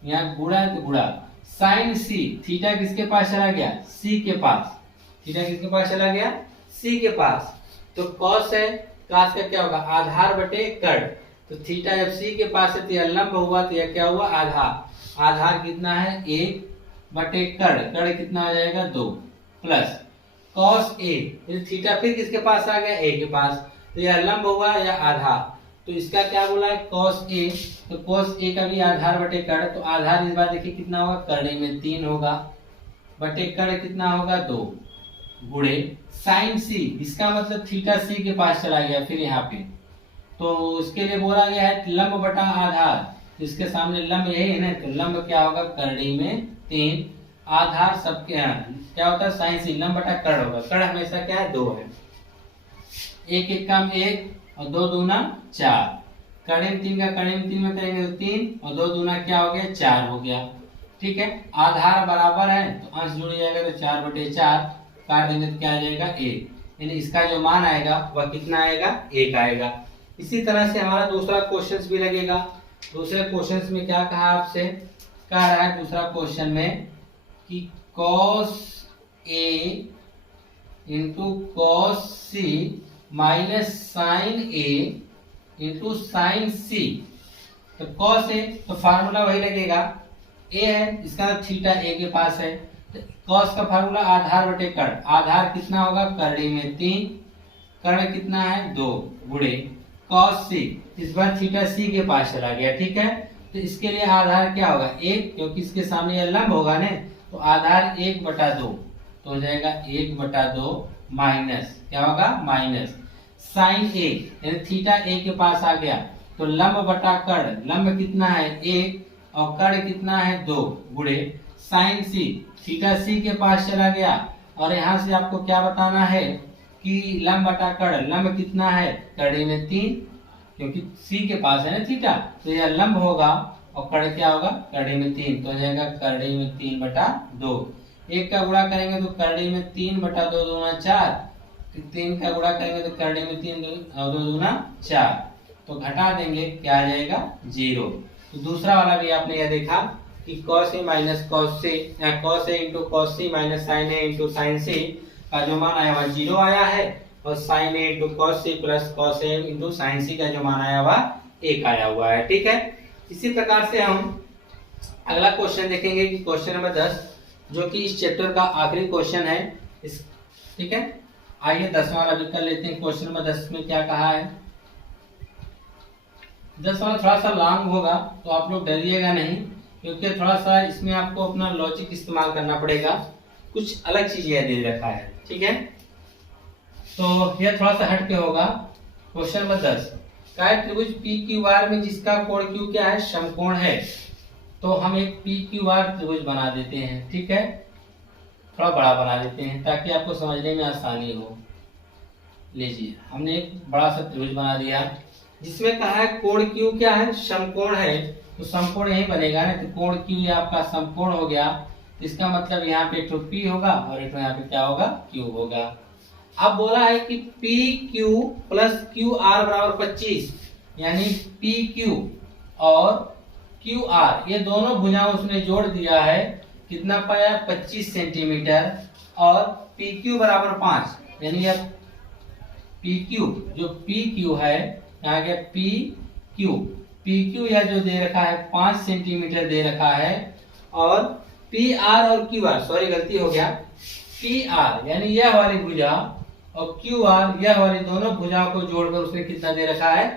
यहाँ गुणा है तो गुणा। साइन सी, थीटा किसके पास चला गया सी के पास, थीटा किसके पास चला गया सी के पास। तो कॉस है, कॉस का क्या होगा आधार बटे कर्ण। तो थीटा जब सी के पास है तो यह लंब हुआ, तो यह क्या हुआ आधार। आधार कितना है 1 बटे कर्ण, कर्ण कितना हो जाएगा 2 प्लस कॉस ए, थीटा फिर किसके पास आ गया ए के पास, तो यह लंब हुआ या आधार। तो इसका क्या बोला है कॉस ए, तो कॉस ए का भी आधार बटे कर्ण, तो आधार इस बार देखिए कितना होगा करड़े में 3 होगा, बटे कर्ण कितना होगा 2 गुणे साइन सी, इसका मतलब थीटा सी के पास चला गया फिर यहाँ पे। तो उसके लिए बोला गया है लंब बटा आधार, तो इसके सामने लंब यही है ना, तो लंब क्या होगा करड़े में 3, आधार सबके क्या होता है साइन सी, लंब बटा कर्ण होगा, कर्ण हमेशा क्या है 2 है। 1 1 काम 1 और 2 दूना 4, करड़े में 3 का करड़े में 3 में करेंगे तो 3 और 2 दूना क्या हो गया 4 हो गया। ठीक है, आधार बराबर है तो अंश जुड़ जाएगा, तो 4 बटे 4 काट देंगे तो क्या आ जाएगा 1, यानी इसका जो मान आएगा वह कितना आएगा 1 आएगा। इसी तरह से हमारा दूसरा क्वेश्चन भी लगेगा। दूसरे क्वेश्चन में क्या कहा आपसे, कह रहा है दूसरा क्वेश्चन में कि cos A into cos C minus sign A into sine सी। तो कॉस ए तो फार्मूला वही लगेगा, ए है इसका थीटा ए के पास है, तो कॉस का फार्मूला आधार बटे कर्ण, आधार कितना होगा करड़े में 3, कर्ण कितना है 2 गुणे कॉस सी, इस बार थीटा सी के पास चला गया। ठीक है, तो इसके लिए आधार क्या होगा 1, क्योंकि इसके सामने यह लंब होगा ना, तो आधार 1 बटा 2, तो हो जाएगा 1 बटा 2 माइनस क्या होगा माइनस साइन ए, यानी थीटा ए के पास आ गया, तो लंब बटा कर्ण, लंब कितना है 1 और कर्ण कितना है 2 गुणे साइन सी, थीटा सी के पास चला गया। और यहाँ से आपको क्या बताना है कि लंब बटा कर्ण, लंब कितना है करड़े में 3, क्योंकि सी के पास है ना थीटा, तो यह लंब होगा और कड़ क्या होगा, करड़ी में 3, तो हो जाएगा करड़ी में 3/2। 1 का गुणा करेंगे तो करड़ी में 3/2 दूना 4, 3 का गुणा करेंगे तो करड़ी में 3 2 दूना 4, तो घटा देंगे क्या आ जाएगा 0। तो दूसरा वाला भी आपने यह देखा कि cos a minus cos c या cos a into cos c minus sin a into sin c का जो मान आया वह 0 आया है, और sin a into cos c plus cos a into sin c का जो मान आया वह 1 आया हुआ है। ठीक है, इसी प्रकार से हम अगला क्वेश्चन देखेंगे कि क्वेश्चन नंबर 10 जो कि इस चैप्टर का आखिरी क्वेश्चन है इस। ठीक है, आइए 10वां वाला भी कर लेते हैं। क्वेश्चन नंबर 10 में क्या कहा है। 10 वाला थोड़ा सा लॉन्ग होगा तो आप लोग डरिएगा नहीं, क्योंकि थोड़ा सा इसमें आपको अपना लॉजिक इस्तेमाल करना पड़ेगा, कुछ अलग चीज यह दे रखा है। ठीक है, तो यह थोड़ा सा हट के होगा। क्वेश्चन नंबर 10 का त्रिभुज पी क्यू आर में जिसका कोण क्यू क्या है, समकोण है, तो हम एक पी क्यू आर त्रिभुज बना देते हैं। ठीक है, थोड़ा बड़ा बना देते हैं ताकि आपको समझने में आसानी हो। लीजिए, हमने एक बड़ा सा त्रिभुज बना दिया जिसमें कहा है कोण क्यू क्या है, समकोण है, तो समकोण यही बनेगा ना, तो कोण क्यू ये आपका समकोण हो गया, तो इसका मतलब यहाँ पे एक पी होगा और एक यहाँ पे क्या होगा, क्यू होगा। अब बोला है कि P Q plus Q R बराबर 25, यानी पी क्यू और क्यू आर ये दोनों भुजाएं उसने जोड़ दिया है, कितना पाया 25 सेंटीमीटर, और पी क्यू बराबर 5, यानी अब पी क्यू जो पी क्यू है यहाँ गया पी क्यू यह जो दे रखा है 5 सेंटीमीटर दे रखा है, और पी आर और क्यू आर, सॉरी गलती हो गया, पी आर यानी यह वाली भुजा और क्यू आर यह वाली दोनों भुजाओं को जोड़कर उसने कितना दे रखा है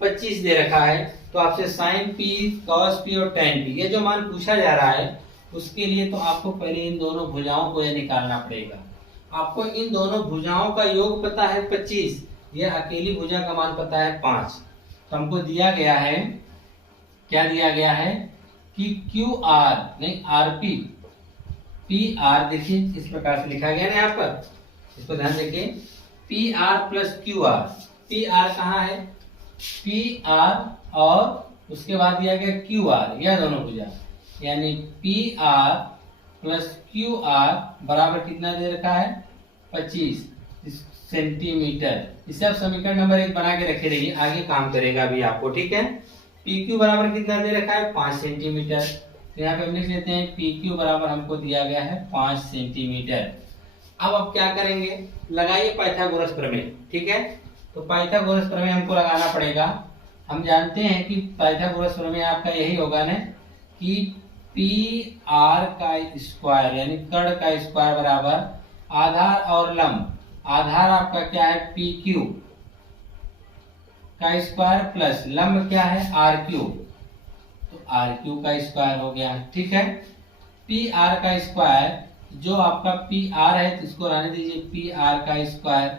25 दे रखा है। तो आपसे साइन पी, कॉस पी और टेन पी ये जो मान पूछा जा रहा है उसके लिए तो आपको पहले इन दोनों भुजाओं को यह निकालना पड़ेगा। आपको इन दोनों भुजाओं का योग पता है 25, यह अकेली भुजा का मान पता है 5। तो हमको दिया गया है, क्या दिया गया है कि क्यू आर नहीं आर पी, पी आर देखिए इस प्रकार से लिखा गया ना यहाँ पर, इसको ध्यान देखिए, P R plus Q R. P R कहाँ है, पी आर और उसके बाद दिया गया क्यू आर, यह दोनों भुजा, यानी P R plus Q R बराबर कितना दे रखा है 25 सेंटीमीटर। इसे आप समीकरण नंबर 1 बना के रखे रहिए, आगे काम करेगा अभी आपको। ठीक है, पी क्यू बराबर कितना दे रखा है 5 सेंटीमीटर, तो यहाँ पे हम लिख लेते हैं पी क्यू बराबर हमको दिया गया है 5 सेंटीमीटर। अब आप क्या करेंगे, लगाइए पाइथागोरस प्रमेय। ठीक है, तो पाइथागोरस प्रमेय हमको लगाना पड़ेगा। हम जानते हैं कि पाइथागोरस प्रमेय आपका यही होगा ना कि पी आर का स्क्वायर यानी कर्ण का स्क्वायर बराबर आधार और लंब, आधार आपका क्या है पी क्यू का स्क्वायर प्लस लंब क्या है आर क्यू, तो आर क्यू का स्क्वायर हो गया। ठीक है, पी आर का स्क्वायर जो आपका पी आर है तो इसको रहने दीजिए पी आर का स्क्वायर।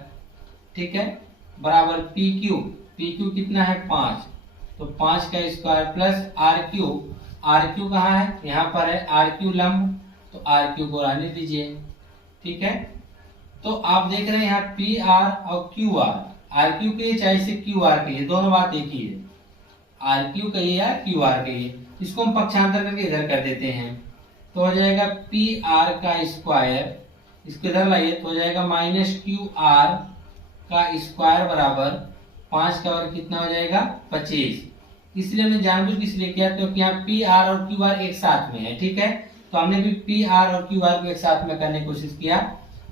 ठीक है, बराबर पी क्यू कितना है 5, तो 5 का स्क्वायर प्लस आर क्यू कहाँ है, यहाँ पर है आर क्यू लंब, तो आर क्यू को रहने दीजिए। ठीक है, तो आप देख रहे हैं यहाँ पी आर और क्यू आर क्यू कहिए चाहे इसे क्यू आर कहिए, दोनों बात एक ही है, आर क्यू कहिए या क्यू आर कहिए। इसको हम पक्षांतर करके इधर कर देते हैं, तो हो जाएगा पी आर का स्क्वायर, इसको इधर लाइए तो हो जाएगा माइनस क्यू आर का स्क्वायर बराबर 5 का वर्ग कितना हो जाएगा 25। इसलिए हमने जानबूझ के इसलिए किया क्योंकि यहाँ पी आर और क्यू आर एक साथ में है। ठीक है, तो हमने भी पी आर और क्यू आर को एक साथ में करने की कोशिश किया,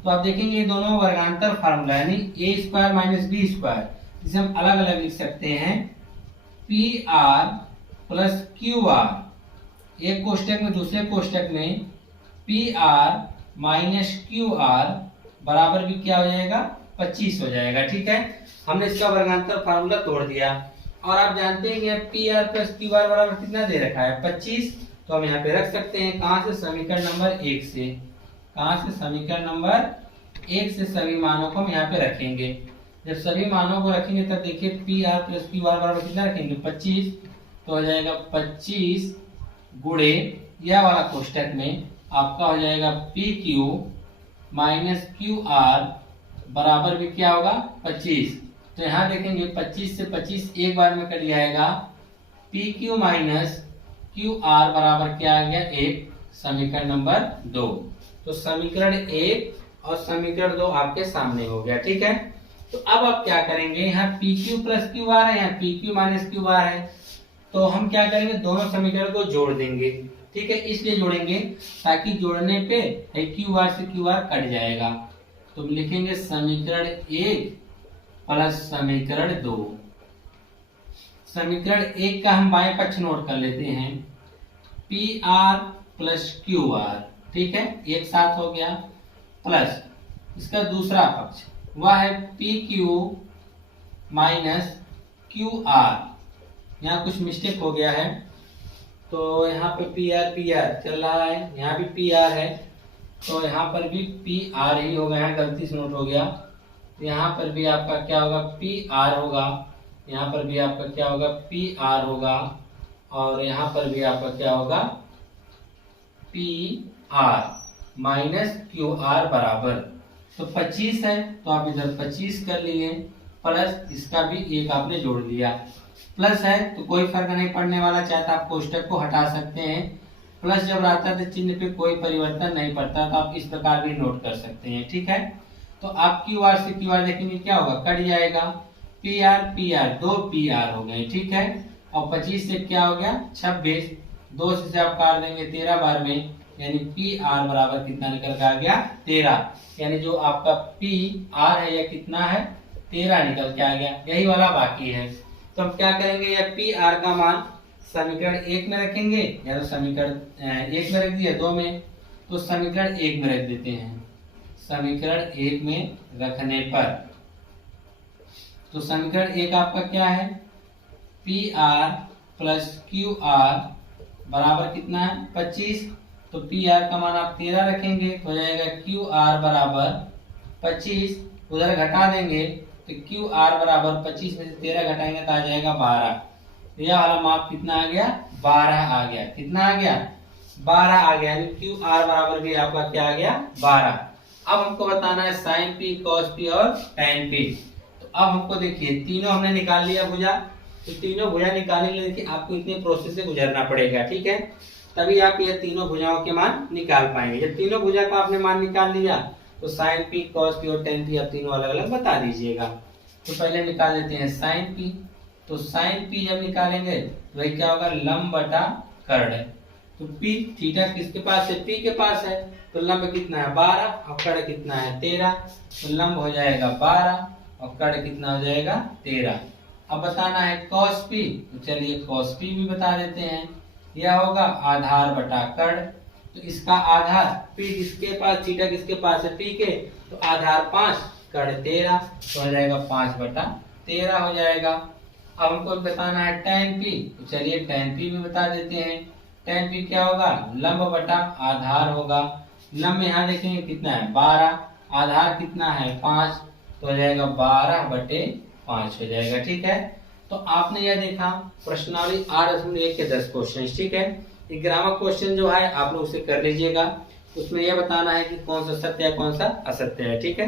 तो आप देखेंगे ये दोनों वर्गांतर फार्मूला यानी ए स्क्वायर माइनस बी स्क्वायर, जिसे हम अलग अलग लिख सकते हैं P R plus Q R, एक कोष्टक में दूसरे कोष्टक में P R minus Q R बराबर भी क्या हो जाएगा 25 हो जाएगा। ठीक है, हमने इसका वर्गांतर फार्मूला तोड़ दिया, और आप जानते हैं कि P R plus Q R बराबर कितना दे रखा है 25, तो हम यहाँ पे रख सकते हैं कहाँ से, समीकरण नंबर 1 से। कहाँ से, समीकरण नंबर 1 से सभी मानों को हम यहाँ पे रखेंगे। जब सभी मानों को रखेंगे तब देखिए P R plus Q R बराबर कितना रखेंगे 25, तो हो जाएगा 25 गुणे यह वाला कोष्टक में आपका हो जाएगा P Q minus Q R बराबर भी क्या होगा 25। तो यहाँ देखेंगे 25 से 25 एक बार में कट जाएगा, P Q minus Q R बराबर क्या आ गया 1, समीकरण नंबर 2। तो समीकरण 1 और समीकरण 2 आपके सामने हो गया, ठीक है। तो अब आप क्या करेंगे, यहाँ P Q plus Q R है, यहाँ P Q minus Q R है, तो हम क्या करेंगे, दोनों समीकरण को जोड़ देंगे, ठीक है। इसलिए जोड़ेंगे ताकि जोड़ने पे क्यू आर से क्यू आर कट जाएगा। तो लिखेंगे समीकरण 1 प्लस समीकरण 2। समीकरण 1 का हम बाएं पक्ष नोट कर लेते हैं, P R plus Q R, ठीक है, एक साथ हो गया, प्लस इसका दूसरा पक्ष वह है P Q minus Q R. यहाँ कुछ मिस्टेक हो गया है, तो यहाँ पे पी आर चल रहा है, यहाँ भी पी आर है, तो यहाँ पर भी पी आर ही होगा, यहाँ गलती से नोट हो गया। यहाँ पर भी आपका क्या होगा, पी आर होगा, यहाँ पर भी आपका क्या होगा, पी आर होगा, और यहाँ पर भी आपका क्या होगा, P R minus Q R बराबर, तो 25 है, तो आप इधर 25 कर लिए, प्लस इसका भी एक आपने जोड़ दिया, प्लस है तो कोई फर्क नहीं पड़ने वाला, चाहे तो आप कोष्टक को हटा सकते हैं। प्लस जब रहता है तो चिन्ह पे कोई परिवर्तन नहीं पड़ता, तो आप इस प्रकार भी नोट कर सकते हैं, ठीक है। तो आप क्यू आर से क्यू आर देखेंगे क्या होगा, कट जाएगा, पी आर 2 पी आर हो गए, ठीक है। और 25 से क्या हो गया 26, 2 से आप काट देंगे 13 बार में, यानी पी आर बराबर कितना निकल के आ गया 13, यानी जो आपका पी आर है यह कितना है 13 निकल के आ गया, यही वाला बाकी है। तो हम क्या करेंगे, यह पी आर का मान समीकरण 1 में रखेंगे, या तो समीकरण 1 में रख दिया, 2 में, तो समीकरण 1 में रख देते हैं। समीकरण 1 में रखने पर तो समीकरण 1 आपका क्या है, P R plus Q R बराबर कितना है 25, तो पी आर का मान आप 13 रखेंगे, तो हो जाएगा क्यू आर बराबर 25, उधर घटा देंगे तो क्यू आर बराबर 25 में से 13 घटाएंगे तो आ जाएगा 12। यह वाला माप कितना आ गया 12 आ गया, कितना आ गया 12 आ गया, यानी क्यू आर बराबर भी आपका क्या आ गया 12। अब हमको बताना है साइन पी, कॉस पी और टैन पी। तो अब हमको देखिए तीनों हमने निकाल लिया भुजा, तो तीनों भुजा निकालने के लिए देखिए आपको इतने प्रोसेस से गुजरना पड़ेगा, ठीक है, तभी आप ये तीनों भुजाओं के मान निकाल पाएंगे। जब तीनों भुजा का आपने मान निकाल लिया तो साइन पी, कॉस पी और टेन पी आप तीनों अलग अलग बता दीजिएगा। तो पहले निकाल लेते हैं साइन पी, तो साइन पी जब निकालेंगे तो वही क्या होगा लंब बटा कर्ण। तो पी थीटा किसके पास है, पी के पास है, तो लंब कितना है 12 और कर्ण कितना है 13, तो लंब हो जाएगा 12 और कर्ण कितना हो जाएगा 13। अब बताना है कॉस पी, तो चलिए कॉस पी भी बता देते हैं, यह होगा आधार बटा कर्ण, तो इसका आधार पी किसके पास, थीटा किसके पास है पी के, तो आधार 5 कर्ण 13, तो हो जाएगा 5 बटा 13 हो जाएगा। अब हमको बताना है tan पी, तो चलिए tan पी भी बता देते हैं। tan पी क्या होगा लंब बटा आधार होगा, लंब यहाँ देखेंगे कितना है 12, आधार कितना है 5, तो हो जाएगा 12 बटे 5 हो जाएगा, ठीक है। तो आपने यह देखा प्रश्नावली 8.1 के 10 क्वेश्चन, ठीक है। ग्रामर क्वेश्चन जो है आप लोग उसे कर लीजिएगा, उसमें यह बताना है कि कौन सा सत्य है कौन सा असत्य है, ठीक है।